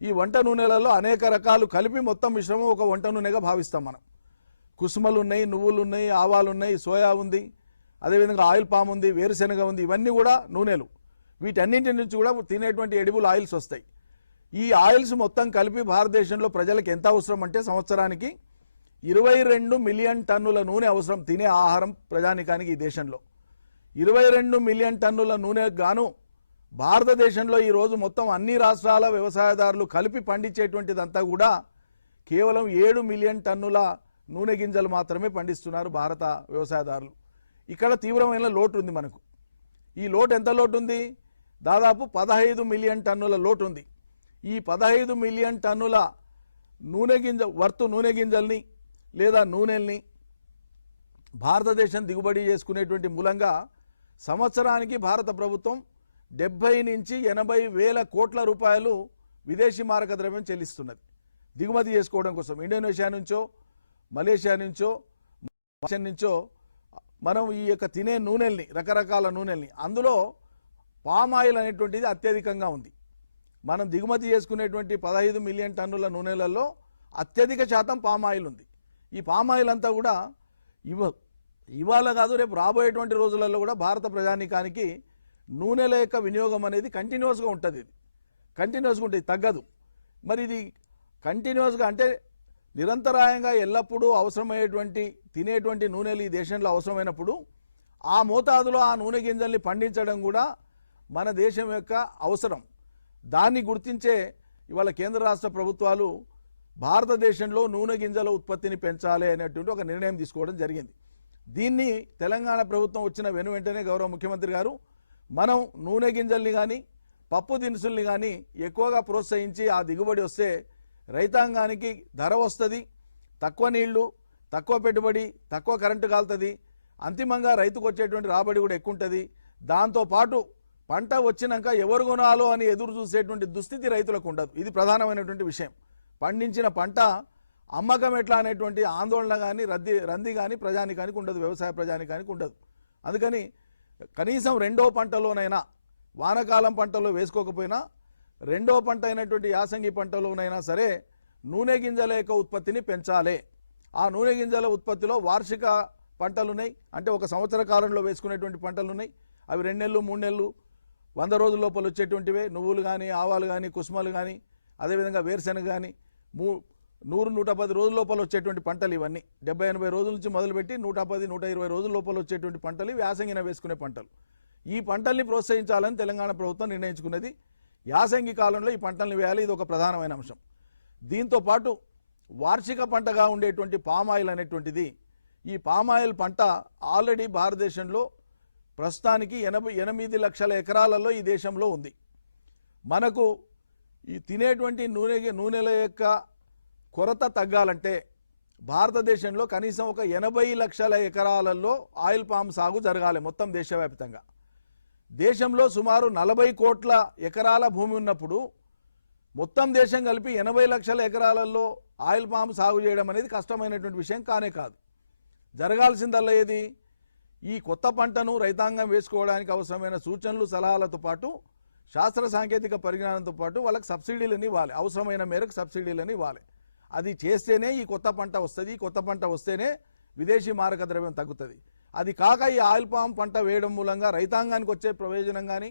ఈ వంట నూనెలలో అనేక రకాలు కలిపి మొత్తం మిశ్రమం ఒక వంట నూనెగా భావిస్తాం మనం. కుసుమలు ఉన్నాయి, నువ్వులు ఉన్నాయి, ఆవాలు ఉన్నాయి, సోయా ఉంది, అదేవిధంగా ఆయిల్ పామ్ ఉంది, వేరుశెనగ ఉంది. ఇవన్నీ కూడా నూనెలు. వీటన్నింటి నుంచి కూడా తినేటువంటి ఎడిబుల్ ఆయిల్స్ వస్తాయి. ఈ ఆయిల్స్ మొత్తం కలిపి భారతదేశంలో ప్రజలకు ఎంత అవసరం అంటే సంవత్సరానికి 22 మిలియన్ టన్నుల నూనె అవసరం, తినే ఆహారం ప్రజానికానికి. ఈ దేశంలో 22 మిలియన్ టన్నుల నూనెకు గాను భారతదేశంలో ఈరోజు మొత్తం అన్ని రాష్ట్రాల వ్యవసాయదారులు కలిపి పండించేటువంటిదంతా కూడా కేవలం 7 మిలియన్ టన్నుల నూనె గింజలు మాత్రమే పండిస్తున్నారు భారత వ్యవసాయదారులు. ఇక్కడ తీవ్రమైన లోటు ఉంది మనకు. ఈ లోటు ఎంత లోటు ఉంది? దాదాపు 15 మిలియన్ టన్నుల లోటు ఉంది. ఈ 15 మిలియన్ టన్నుల నూనె గింజల్ని లేదా నూనెల్ని భారతదేశం దిగుబడి చేసుకునేటువంటి మూలంగా సంవత్సరానికి భారత ప్రభుత్వం 70 నుంచి 80 వేల కోట్ల రూపాయలు విదేశీ మారక ద్రవ్యం చెల్లిస్తున్నది దిగుమతి చేసుకోవడం కోసం. ఇండోనేషియా నుంచో, మలేషియా నుంచో, నుంచో మనం ఈ యొక్క తినే నూనెల్ని, రకరకాల నూనెల్ని, అందులో పామ్ ఆయిల్ అనేటువంటిది అత్యధికంగా ఉంది. మనం దిగుమతి చేసుకునేటువంటి 15 మిలియన్ టన్నుల నూనెలలో అత్యధిక శాతం పామ్ ఆయిల్ ఉంది. ఈ పామ్ ఆయిల్ అంతా కూడా ఇవాళ కాదు, రేపు రాబోయేటువంటి రోజులలో కూడా భారత ప్రజానీకానికి నూనెల యొక్క వినియోగం అనేది కంటిన్యూస్గా ఉంటుంది. ఇది కంటిన్యూస్గా ఉంటుంది, తగ్గదు. మరి ఇది కంటిన్యూస్గా అంటే నిరంతరాయంగా ఎల్లప్పుడూ అవసరమయ్యేటువంటి తినేటువంటి నూనెలు ఈ దేశంలో అవసరమైనప్పుడు ఆ మోతాదులో ఆ నూనె గింజల్ని పండించడం కూడా మన దేశం యొక్క అవసరం. దాన్ని గుర్తించే ఇవాళ కేంద్ర రాష్ట్ర ప్రభుత్వాలు భారతదేశంలో నూనె గింజల ఉత్పత్తిని పెంచాలి అనేటువంటి ఒక నిర్ణయం తీసుకోవడం జరిగింది. దీన్ని తెలంగాణ ప్రభుత్వం వచ్చిన వెంటనే గౌరవ ముఖ్యమంత్రి గారు మనం నూనె గింజల్ని కానీ పప్పు దినుసుల్ని కానీ ఎక్కువగా ప్రోత్సహించి ఆ దిగుబడి వస్తే రైతాంగానికి ధర వస్తుంది, తక్కువ నీళ్లు, తక్కువ పెట్టుబడి, తక్కువ కరెంటు కాలుతుంది, అంతిమంగా రైతుకు వచ్చేటువంటి రాబడి కూడా ఎక్కువ ఉంటుంది. దాంతోపాటు పంట వచ్చినాక ఎవరు కొనాలో అని ఎదురు చూసేటువంటి దుస్థితి రైతులకు ఉండదు. ఇది ప్రధానమైనటువంటి విషయం. పండించిన పంట అమ్మకం ఎట్లా అనేటువంటి ఆందోళన కానీ రంది కానీ ప్రజానికానికి ఉండదు, వ్యవసాయ ప్రజానికానికి ఉండదు. అందుకని కనీసం రెండో పంటలోనైనా, వానకాలం పంటలో వేసుకోకపోయినా రెండో పంట అయినటువంటి యాసంగి పంటలోనైనా సరే నూనె గింజల యొక్క ఉత్పత్తిని పెంచాలి. ఆ నూనె గింజల ఉత్పత్తిలో వార్షిక పంటలు ఉన్నాయి, అంటే ఒక సంవత్సర కాలంలో వేసుకునేటువంటి పంటలు ఉన్నాయి. అవి 2 నెలలు 3 నెలలు 100 రోజుల లోపల వచ్చేటువంటివే. నువ్వులు కానీ, ఆవాలు కానీ, కుసుమలు కానీ, అదేవిధంగా వేరుశెనగ కానీ 100-110 రోజుల లోపల వచ్చేటువంటి పంటలు ఇవన్నీ. 70-80 రోజుల నుంచి మొదలుపెట్టి 110-120 రోజుల లోపల వచ్చేటువంటి పంటలు యాసంగిన వేసుకునే పంటలు. ఈ పంటల్ని ప్రోత్సహించాలని తెలంగాణ ప్రభుత్వం నిర్ణయించుకున్నది. యాసంగి కాలంలో ఈ పంటల్ని వేయాలి, ఇది ఒక ప్రధానమైన అంశం. దీంతో పాటు వార్షిక పంటగా ఉండేటువంటి పామ్ ఆయిల్ అనేటువంటిది, ఈ పామ్ ఆయిల్ పంట ఆల్రెడీ భారతదేశంలో ప్రస్తుతానికి 88 లక్షల ఎకరాలలో ఈ దేశంలో ఉంది. మనకు ఈ తినేటువంటి నూనెల యొక్క కొరత తగ్గాలంటే భారతదేశంలో కనీసం ఒక 80 లక్షల ఎకరాలలో ఆయిల్ పామ్ సాగు జరగాలి మొత్తం దేశవ్యాప్తంగా. దేశంలో సుమారు 40 కోట్ల ఎకరాల భూమి ఉన్నప్పుడు మొత్తం దేశం కలిపి 80 లక్షల ఎకరాలలో ఆయిల్ పామ్ సాగు చేయడం అనేది కష్టమైనటువంటి విషయం కానే కాదు. జరగాల్సిందల్లా ఏది, ఈ కొత్త పంటను రైతాంగం వేసుకోవడానికి అవసరమైన సూచనలు, సలహాలతో పాటు శాస్త్ర సాంకేతిక పరిజ్ఞానంతో పాటు వాళ్ళకి సబ్సిడీలను ఇవ్వాలి, అవసరమైన మేరకు సబ్సిడీలను ఇవ్వాలి. అది చేస్తేనే ఈ కొత్త పంట వస్తుంది. ఈ కొత్త పంట వస్తేనే విదేశీ మారక ద్రవ్యం తగ్గుతుంది. అది కాక ఈ ఆయిల్ పామ్ పంట వేయడం మూలంగా రైతాంగానికి వచ్చే ప్రయోజనం కానీ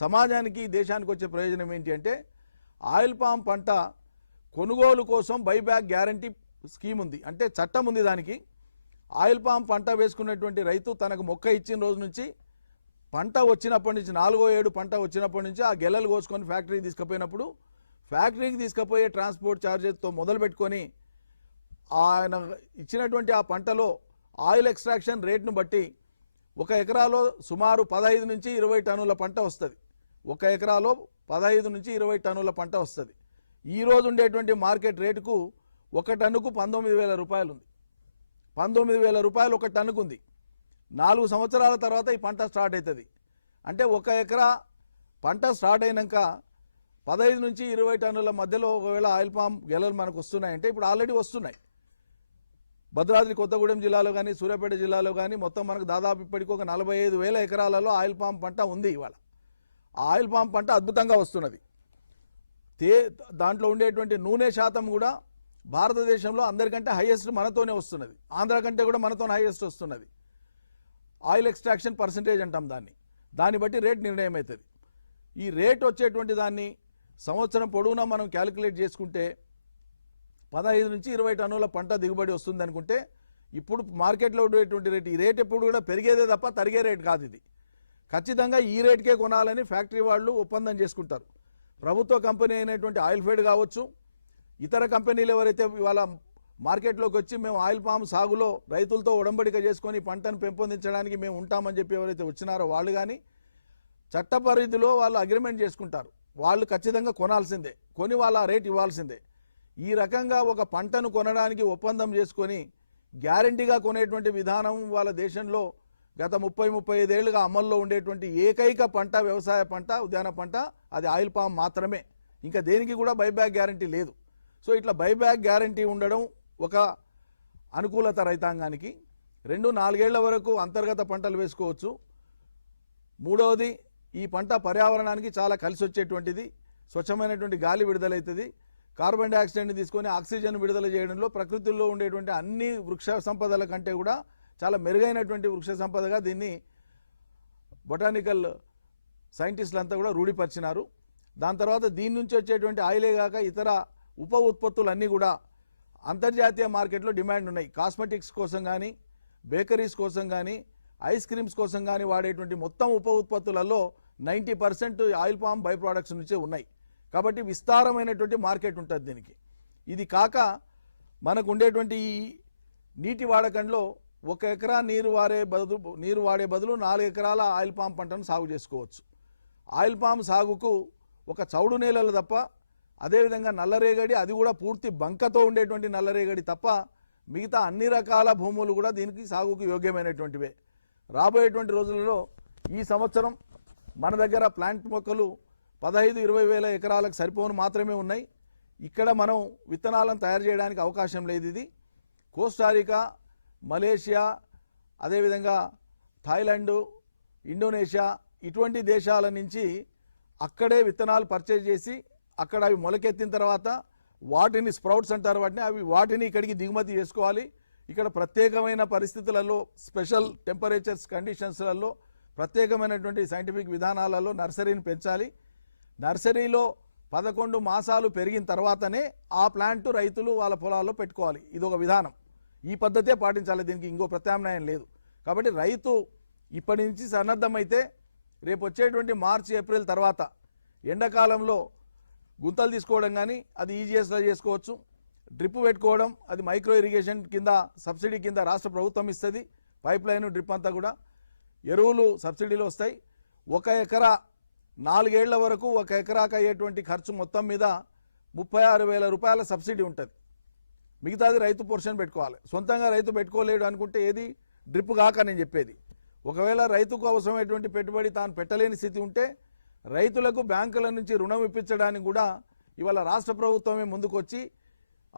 సమాజానికి, దేశానికి వచ్చే ప్రయోజనం ఏంటి అంటే, ఆయిల్ పామ్ పంట కొనుగోలు కోసం బైబ్యాక్ గ్యారంటీ స్కీమ్ ఉంది, అంటే చట్టం ఉంది దానికి. ఆయిల్ పామ్ పంట వేసుకున్నటువంటి రైతు తనకు మొక్క ఇచ్చిన రోజు నుంచి పంట వచ్చినప్పటి నుంచి 4వ ఏడు పంట వచ్చినప్పటి నుంచి ఆ గెలలు కోసుకొని ఫ్యాక్టరీకి తీసుకుపోయినప్పుడు ఫ్యాక్టరీకి తీసుకుపోయే ట్రాన్స్పోర్ట్ ఛార్జెస్తో మొదలు పెట్టుకొని ఆయన ఇచ్చినటువంటి ఆ పంటలో ఆయిల్ ఎక్స్ట్రాక్షన్ రేట్ను బట్టి 1 ఎకరాలో సుమారు 15 నుంచి 20 టన్నుల పంట వస్తుంది. 1 ఎకరాలో 15 నుంచి 20 టన్నుల పంట వస్తుంది. ఈరోజు ఉండేటువంటి మార్కెట్ రేటుకు 1 టన్నుకు 19,000 రూపాయలు ఉంది. 19,000 రూపాయలు 1 టన్నుకు ఉంది. 4 సంవత్సరాల తర్వాత ఈ పంట స్టార్ట్ అవుతుంది. అంటే 1 ఎకరా పంట స్టార్ట్ అయినాక 15 నుంచి 20 టన్నుల మధ్యలో ఒకవేళ ఆయిల్ పామ్ గెలలు మనకు వస్తున్నాయంటే ఇప్పుడు ఆల్రెడీ వస్తున్నాయి. భద్రాద్రి కొత్తగూడెం జిల్లాలో కానీ సూర్యాపేట జిల్లాలో కానీ మొత్తం మనకు దాదాపు ఇప్పటికి ఒక 45,000 ఎకరాలలో ఆయిల్ పామ్ పంట ఉంది. ఇవాళ ఆ ఆయిల్ పామ్ పంట అద్భుతంగా వస్తున్నది. దాంట్లో ఉండేటువంటి నూనె శాతం కూడా భారతదేశంలో అందరికంటే హైయెస్ట్ మనతోనే వస్తున్నది. ఆంధ్ర కంటే కూడా మనతో హైయెస్ట్ వస్తున్నది. ఆయిల్ ఎక్స్ట్రాక్షన్ పర్సంటేజ్ అంటాం దాన్ని. దాన్ని బట్టి రేట్ నిర్ణయం అవుతుంది. ఈ రేట్ వచ్చేటువంటి దాన్ని సంవత్సరం పొడవునా మనం క్యాలిక్యులేట్ చేసుకుంటే 15 నుంచి 20 టన్నుల పంట దిగుబడి వస్తుంది అనుకుంటే ఇప్పుడు మార్కెట్లో ఉండేటువంటి రేట్, ఈ రేట్ ఎప్పుడు కూడా పెరిగేదే తప్ప తరిగే రేట్ కాదు. ఇది ఖచ్చితంగా ఈ రేట్కే కొనాలని ఫ్యాక్టరీ వాళ్ళు ఒప్పందం చేసుకుంటారు. ప్రభుత్వ కంపెనీ అయినటువంటి ఆయిల్ ఫెడ్ కావచ్చు, ఇతర కంపెనీలు ఎవరైతే ఇవాళ మార్కెట్లోకి వచ్చి మేము ఆయిల్ పామ్ సాగులో రైతులతో ఉడంబడిక చేసుకొని పంటను పెంపొందించడానికి మేము ఉంటామని చెప్పి ఎవరైతే వచ్చినారో వాళ్ళు కానీ చట్ట పరిధిలో వాళ్ళు అగ్రిమెంట్ చేసుకుంటారు. వాళ్ళు ఖచ్చితంగా కొనాల్సిందే, కొని వాళ్ళ రేట్ ఇవ్వాల్సిందే. ఈ రకంగా ఒక పంటను కొనడానికి ఒప్పందం చేసుకొని గ్యారంటీగా కొనేటువంటి విధానం వాళ్ళ దేశంలో గత 30-35 ఏళ్లుగా అమల్లో ఉండేటువంటి ఏకైక పంట, వ్యవసాయ పంట, ఉద్యాన పంట అది ఆయిల్ పామ్ మాత్రమే. ఇంకా దేనికి కూడా బైబ్యాక్ గ్యారంటీ లేదు. సో ఇట్లా బైబ్యాక్ గ్యారంటీ ఉండడం ఒక అనుకూలత రైతాంగానికి. 2-4 ఏళ్ల వరకు అంతర్గత పంటలు వేసుకోవచ్చు. మూడవది, ఈ పంట పర్యావరణానికి చాలా కలిసి వచ్చేటువంటిది. స్వచ్ఛమైనటువంటి గాలి విడుదలవుతుంది. కార్బన్ డైఆక్సైడ్ని తీసుకొని ఆక్సిజన్ విడుదల చేయడంలో ప్రకృతిలో ఉండేటువంటి అన్ని వృక్ష సంపదల కంటే కూడా చాలా మెరుగైనటువంటి వృక్ష సంపదగా దీన్ని బొటానికల్ సైంటిస్టులు అంతా కూడా రూఢిపరిచినారు. దాని తర్వాత దీని నుంచి వచ్చేటువంటి ఆయిలే కాక ఇతర ఉప ఉత్పత్తులన్నీ కూడా అంతర్జాతీయ మార్కెట్లో డిమాండ్ ఉన్నాయి. కాస్మెటిక్స్ కోసం కానీ, బేకరీస్ కోసం కానీ, ఐస్ క్రీమ్స్ కోసం కానీ వాడేటువంటి మొత్తం ఉప ఉత్పత్తులలో 90% ఆయిల్ పామ్ బై ప్రోడక్ట్స్ నుంచే ఉన్నాయి. కాబట్టి విస్తారమైనటువంటి మార్కెట్ ఉంటుంది దీనికి. ఇది కాక మనకు ఉండేటువంటి ఈ నీటి వాడకంలో 1 ఎకరా నీరు వాడే బదులు 4 ఎకరాల ఆయిల్ పామ్ పంటను సాగు చేసుకోవచ్చు. ఆయిల్ పామ్ సాగుకు ఒక చౌడు నేలలు తప్ప, అదేవిధంగా నల్లరేగడి, అది కూడా పూర్తి బంకతో ఉండేటువంటి నల్లరేగడి తప్ప మిగతా అన్ని రకాల భూములు కూడా దీనికి సాగుకు యోగ్యమైనటువంటివే. రాబోయేటువంటి రోజులలో ఈ సంవత్సరం మన దగ్గర ప్లాంట్ మొక్కలు 15-20 వేల ఎకరాలకు సరిపోను మాత్రమే ఉన్నాయి. ఇక్కడ మనం విత్తనాలను తయారు చేయడానికి అవకాశం లేదు. ఇది కోస్టారికా, మలేషియా, అదేవిధంగా థాయిలాండ్, ఇండోనేషియా ఇటువంటి దేశాల నుంచి అక్కడే విత్తనాలు పర్చేజ్ చేసి అక్కడ అవి మొలకెత్తిన తర్వాత వాటిని స్ప్రౌట్స్ అంటారు, వాటిని ఇక్కడికి దిగుమతి చేసుకోవాలి. ఇక్కడ ప్రత్యేకమైన పరిస్థితులలో, స్పెషల్ టెంపరేచర్స్ కండిషన్స్లలో, ప్రత్యేకమైనటువంటి సైంటిఫిక్ విధానాలలో నర్సరీని పెంచాలి. నర్సరీలో 11 మాసాలు పెరిగిన తర్వాతనే ఆ ప్లాంట్ రైతులు వాళ్ళ పొలాల్లో పెట్టుకోవాలి. ఇది ఒక విధానం. ఈ పద్ధతే పాటించాలి, దీనికి ఇంకో ప్రత్యామ్నాయం లేదు. కాబట్టి రైతు ఇప్పటి నుంచి సన్నద్ధమైతే రేపు వచ్చేటువంటి మార్చి, ఏప్రిల్ తర్వాత ఎండాకాలంలో గుంతలు తీసుకోవడం కానీ అది ఈజీఎస్లో చేసుకోవచ్చు. డ్రిప్ పెట్టుకోవడం అది మైక్రో ఇరిగేషన్ కింద సబ్సిడీ కింద రాష్ట్ర ప్రభుత్వం ఇస్తుంది. పైప్ లైన్, డ్రిప్ అంతా కూడా ఎరువులు సబ్సిడీలో వస్తాయి. 1 ఎకరా 4 ఏళ్ల వరకు 1 ఎకరాకు అయ్యేటువంటి ఖర్చు మొత్తం మీద 36,000 రూపాయల సబ్సిడీ ఉంటుంది. మిగతాది రైతు పోర్షన్ పెట్టుకోవాలి. సొంతంగా రైతు పెట్టుకోలేడు అనుకుంటే ఏది డ్రిప్ కాక నేను చెప్పేది. ఒకవేళ రైతుకు అవసరమైనటువంటి పెట్టుబడి తాను పెట్టలేని స్థితి ఉంటే రైతులకు బ్యాంకుల నుంచి రుణం ఇప్పించడానికి కూడా ఇవాళ రాష్ట్ర ప్రభుత్వమే ముందుకొచ్చి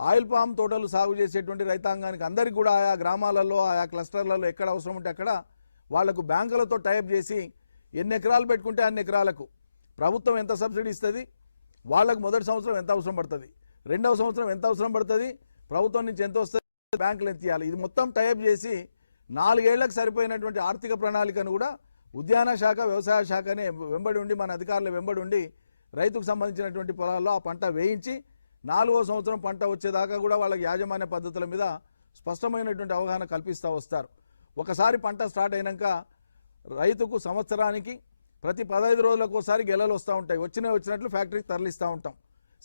ఆయిల్ పామ్ తోటలు సాగు చేసేటువంటి రైతాంగానికి అందరికీ కూడా ఆయా గ్రామాలలో, ఆయా క్లస్టర్లలో ఎక్కడ అవసరం ఉంటే అక్కడ వాళ్లకు బ్యాంకులతో టైప్ చేసి ఎన్ని ఎకరాలు పెట్టుకుంటే అన్ని ఎకరాలకు ప్రభుత్వం ఎంత సబ్సిడీ ఇస్తుంది, వాళ్ళకు మొదటి సంవత్సరం ఎంత అవసరం పడుతుంది, రెండవ సంవత్సరం ఎంత అవసరం పడుతుంది, ప్రభుత్వం నుంచి ఎంత వస్తుంది, బ్యాంకులు ఎంత ఇవ్వాలి, ఇది మొత్తం టైప్ చేసి 4 ఏళ్లకు సరిపోయినటువంటి ఆర్థిక ప్రణాళికను కూడా ఉద్యాన శాఖ, వ్యవసాయ శాఖనే వెంబడి ఉండి, మన అధికారులు వెంబడి ఉండి రైతుకు సంబంధించినటువంటి పొలాల్లో ఆ పంట వేయించి 4వ సంవత్సరం పంట వచ్చేదాకా కూడా వాళ్ళకి యాజమాన్య పద్ధతుల మీద స్పష్టమైనటువంటి అవగాహన కల్పిస్తూ వస్తారు. ఒకసారి పంట స్టార్ట్ అయినాక రైతుకు సంవత్సరానికి ప్రతి 15 రోజులకు ఒకసారి గెలలు వస్తూ ఉంటాయి. వచ్చినట్లు ఫ్యాక్టరీకి తరలిస్తూ ఉంటాం.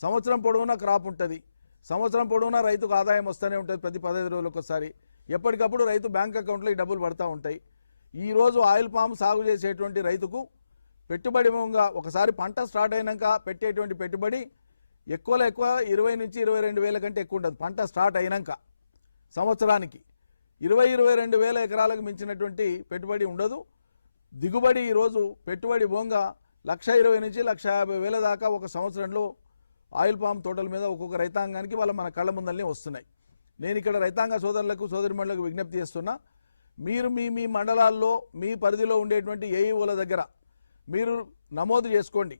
సంవత్సరం పొడవునా క్రాప్ ఉంటుంది. సంవత్సరం పొడవునా రైతుకు ఆదాయం వస్తూనే ఉంటుంది. ప్రతి 15 రోజులకు ఒకసారి ఎప్పటికప్పుడు రైతు బ్యాంక్ అకౌంట్లో ఈ డబ్బులు పడుతూ ఉంటాయి. ఈరోజు ఆయిల్ పామ్ సాగు చేసేటువంటి రైతుకు పెట్టుబడి ఒకసారి పంట స్టార్ట్ అయినాక పెట్టేటువంటి పెట్టుబడి ఎక్కువలో ఎక్కువ 20 నుంచి 22 వేల కంటే ఎక్కువ ఉండదు. పంట స్టార్ట్ అయినాక సంవత్సరానికి 22 వేల ఎకరాలకు మించినటువంటి పెట్టుబడి ఉండదు. దిగుబడి ఈరోజు పెట్టుబడి బోంగా 1,20,000 నుంచి 1,50,000 దాకా ఒక సంవత్సరంలో ఆయిల్ పామ్ తోటల మీద ఒక్కొక్క రైతాంగానికి మన కళ్ళ ముందల్ని వస్తున్నాయి. నేను ఇక్కడ రైతాంగ సోదరులకు సోదరిమణులకు విజ్ఞప్తి చేస్తున్నా, మీరు మీ మండలాల్లో మీ పరిధిలో ఉండేటువంటి ఏఈఓల దగ్గర మీరు నమోదు చేసుకోండి.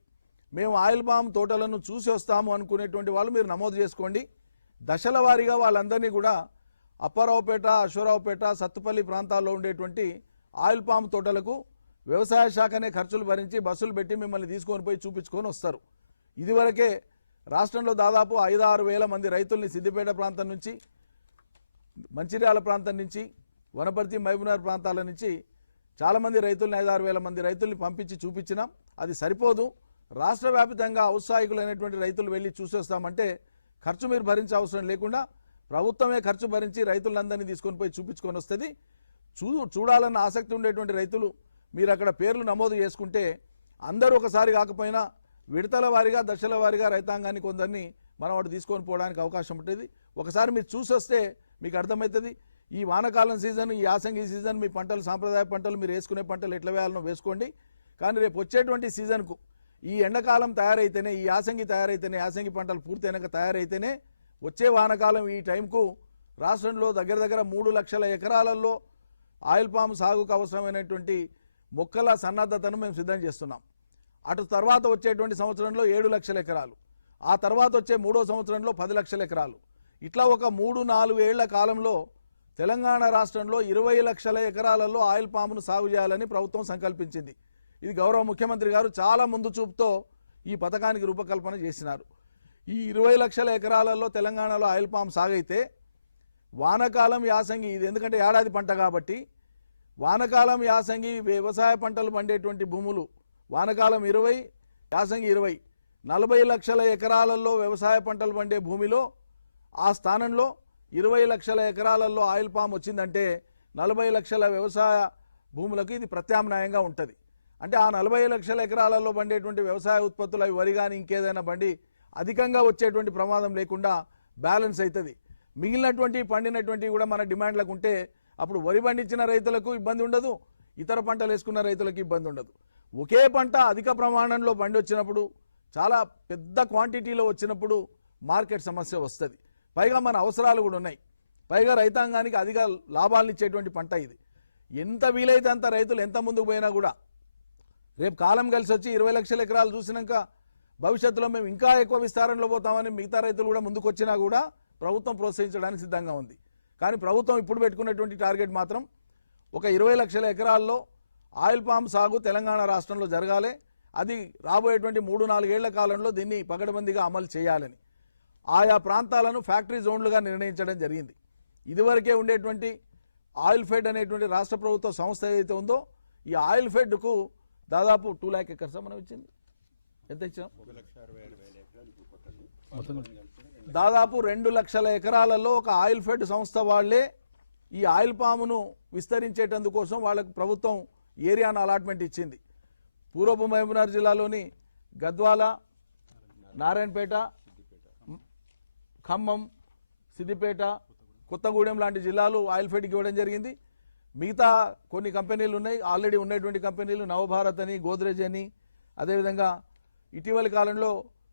మేము ఆయిల్ పామ్ తోటలను చూసి వస్తాము అనుకునేటువంటి వాళ్ళు మీరు నమోదు చేసుకోండి. దశల వారీగా వాళ్ళందరినీ కూడా అప్పారావుపేట, అశ్వరావుపేట, సత్తుపల్లి ప్రాంతాల్లో ఉండేటువంటి ఆయిల్ పామ్ తోటలకు వ్యవసాయ శాఖనే ఖర్చులు భరించి బస్సులు పెట్టి మిమ్మల్ని తీసుకొని పోయి చూపించుకొని వస్తారు. ఇదివరకే రాష్ట్రంలో దాదాపు 5-6 వేల మంది రైతుల్ని సిద్దిపేట ప్రాంతం నుంచి, మంచిర్యాల ప్రాంతం నుంచి, వనపర్తి, మహబూబ్నగర్ ప్రాంతాల నుంచి చాలామంది రైతుల్ని 5-6 వేల మంది రైతుల్ని పంపించి చూపించినాం. అది సరిపోదు. రాష్ట్ర వ్యాప్తంగా ఔత్సాహికులైనటువంటి రైతులు వెళ్ళి చూసి వస్తామంటే ఖర్చు మీరు భరించే అవసరం లేకుండా ప్రభుత్వమే ఖర్చు భరించి రైతులందరినీ తీసుకొని పోయి చూపించుకొని వస్తుంది. చూడాలన్న ఆసక్తి ఉండేటువంటి రైతులు మీరు అక్కడ పేర్లు నమోదు చేసుకుంటే అందరూ ఒకసారి కాకపోయినా విడతల వారీగా, దశల వారీగా రైతాంగాన్ని కొందరిని మనం వాడు తీసుకొని పోవడానికి అవకాశం ఉంటుంది. ఒకసారి మీరు చూసి వస్తే మీకు అర్థమవుతుంది. ఈ వానకాలం సీజన్, ఈ యాసంగి సీజన్ మీ పంటలు, సాంప్రదాయ పంటలు, మీరు వేసుకునే పంటలు ఎట్లా వేయాలనో వేసుకోండి. కానీ రేపు వచ్చేటువంటి సీజన్కు ఈ ఎండాకాలం తయారైతేనే, ఈ యాసంగి తయారైతేనే, యాసంగి పంటలు పూర్తయినాక తయారైతేనే వచ్చే వానకాలం ఈ టైంకు రాష్ట్రంలో దగ్గర 3 లక్షల ఎకరాలలో ఆయిల్ పామ్ సాగుకు అవసరమైనటువంటి మొక్కల సన్నద్ధతను మేము సిద్ధం చేస్తున్నాం. అటు తర్వాత వచ్చేటువంటి సంవత్సరంలో 7 లక్షల ఎకరాలు, ఆ తర్వాత వచ్చే 3వ సంవత్సరంలో 10 లక్షల ఎకరాలు, ఇట్లా ఒక 3-4 ఏళ్ల కాలంలో తెలంగాణ రాష్ట్రంలో 20 లక్షల ఎకరాలలో ఆయిల్ పామును సాగు చేయాలని ప్రభుత్వం సంకల్పించింది. ఇది గౌరవ ముఖ్యమంత్రి గారు చాలా ముందు చూపుతో ఈ పథకానికి రూపకల్పన చేసినారు. ఈ 20 లక్షల ఎకరాలలో తెలంగాణలో ఆయిల్ పామ్ సాగైతే వానకాలం, యాసంగి, ఇది ఎందుకంటే ఏడాది పంట కాబట్టి వానకాలం, యాసంగి వ్యవసాయ పంటలు పండేటువంటి భూములు వానకాలం 20, యాసంగి 20, 40 లక్షల ఎకరాలలో వ్యవసాయ పంటలు పండే భూమిలో ఆ స్థానంలో 20 లక్షల ఎకరాలలో ఆయిల్ పామ్ వచ్చిందంటే 40 లక్షల వ్యవసాయ భూములకు ఇది ప్రత్యామ్నాయంగా ఉంటుంది. అంటే ఆ 40 లక్షల ఎకరాలలో పండేటువంటి వ్యవసాయ ఉత్పత్తులు, అవి వరి కానీ ఇంకేదైనా బండి అధికంగా వచ్చేటువంటి ప్రమాదం లేకుండా బ్యాలెన్స్ అవుతుంది. మిగిలినటువంటి పండినటువంటి కూడా మన డిమాండ్లకు ఉంటే అప్పుడు వరి పండించిన రైతులకు ఇబ్బంది ఉండదు, ఇతర పంటలు వేసుకున్న రైతులకు ఇబ్బంది ఉండదు. ఒకే పంట అధిక ప్రమాణంలో పండి వచ్చినప్పుడు, చాలా పెద్ద క్వాంటిటీలో వచ్చినప్పుడు మార్కెట్ సమస్య వస్తుంది. పైగా మన అవసరాలు కూడా ఉన్నాయి. పైగా రైతాంగానికి అధిక లాభాలను ఇచ్చేటువంటి పంట ఇది. ఎంత వీలైతే అంత రైతులు ఎంత ముందుకు పోయినా కూడా రేపు కాలం కలిసి వచ్చి 20 లక్షల ఎకరాలు చూసినాక భవిష్యత్తులో మేము ఇంకా ఎక్కువ విస్తారంలో పోతామని మిగతా రైతులు కూడా ముందుకు వచ్చినా కూడా ప్రభుత్వం ప్రోత్సహించడానికి సిద్ధంగా ఉంది. కానీ ప్రభుత్వం ఇప్పుడు పెట్టుకున్నటువంటి టార్గెట్ మాత్రం ఒక 20 లక్షల ఎకరాల్లో ఆయిల్ పామ్ సాగు తెలంగాణ రాష్ట్రంలో జరగాలి. అది రాబోయేటువంటి 3-4 ఏళ్ల కాలంలో దీన్ని పకడ్బందీగా అమలు చేయాలని ఆయా ప్రాంతాలను ఫ్యాక్టరీ జోన్లుగా నిర్ణయించడం జరిగింది. ఇదివరకే ఉండేటువంటి ఆయిల్ ఫెడ్ అనేటువంటి రాష్ట్ర ప్రభుత్వ సంస్థ ఏదైతే ఉందో, ఈ ఆయిల్ ఫెడ్కు దాదాపు 2 లాక్ ఎకర్స్ మనం ఇచ్చింది. ఎంత ఇచ్చినాం? దాదాపు 2 లక్షల ఎకరాలలో ఒక ఆయిల్ ఫెడ్ సంస్థ వాళ్లే ఈ ఆయిల్ పామును విస్తరించేటందుకోసం వాళ్ళకు ప్రభుత్వం ఏరియాను అలాట్మెంట్ ఇచ్చింది. పూర్వపు మహబూబ్నగర్ జిల్లాలోని గద్వాల, నారాయణపేట, ఖమ్మం, సిద్దిపేట, కొత్తగూడెం లాంటి జిల్లాలు ఆయిల్ ఫెడ్కి ఇవ్వడం జరిగింది. మిగతా కొన్ని కంపెనీలు ఉన్నాయి, ఆల్రెడీ ఉన్నటువంటి కంపెనీలు, నవభారత్ అని, గోద్రేజ్ అని, అదేవిధంగా ఇటీవలి కాలంలో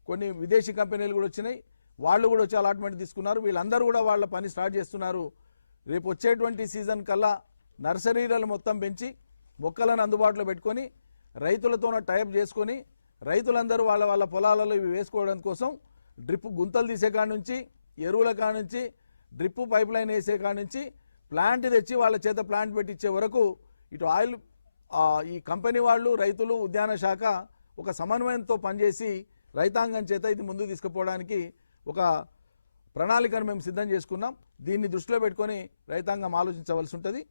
కొన్ని విదేశీ కంపెనీలు కూడా వచ్చినాయి. వాళ్ళు కూడా వచ్చి అలాట్మెంట్ తీసుకున్నారు. వీళ్ళందరూ కూడా వాళ్ళ పని స్టార్ట్ చేస్తున్నారు. రేపు వచ్చేటువంటి సీజన్ కల్లా నర్సరీలను మొత్తం పెంచి మొక్కలను అందుబాటులో పెట్టుకొని రైతులతో టైప్ చేసుకొని రైతులందరూ వాళ్ళ పొలాలలో ఇవి వేసుకోవడం కోసం డ్రిప్ గుంతలు తీసే కాడ నుంచి, ఎరువుల కాడ నుంచి, డ్రిప్ పైప్ లైన్ వేసే కాడ నుంచి ప్లాంట్ తెచ్చి వాళ్ళ చేత ప్లాంట్ పెట్టించే వరకు ఇటు ఆయిల్ ఈ కంపెనీ వాళ్ళు, రైతులు, ఉద్యాన శాఖ ఒక సమన్వయంతో పనిచేసి రైతాంగం చేత ఇది ముందుకు తీసుకుపోవడానికి ఒక ప్రణాళికను మేము సిద్ధం చేసుకున్నాం. దీన్ని దృష్టిలో పెట్టుకొని రైతాంగం ఆలోచించవలసి ఉంటుంది.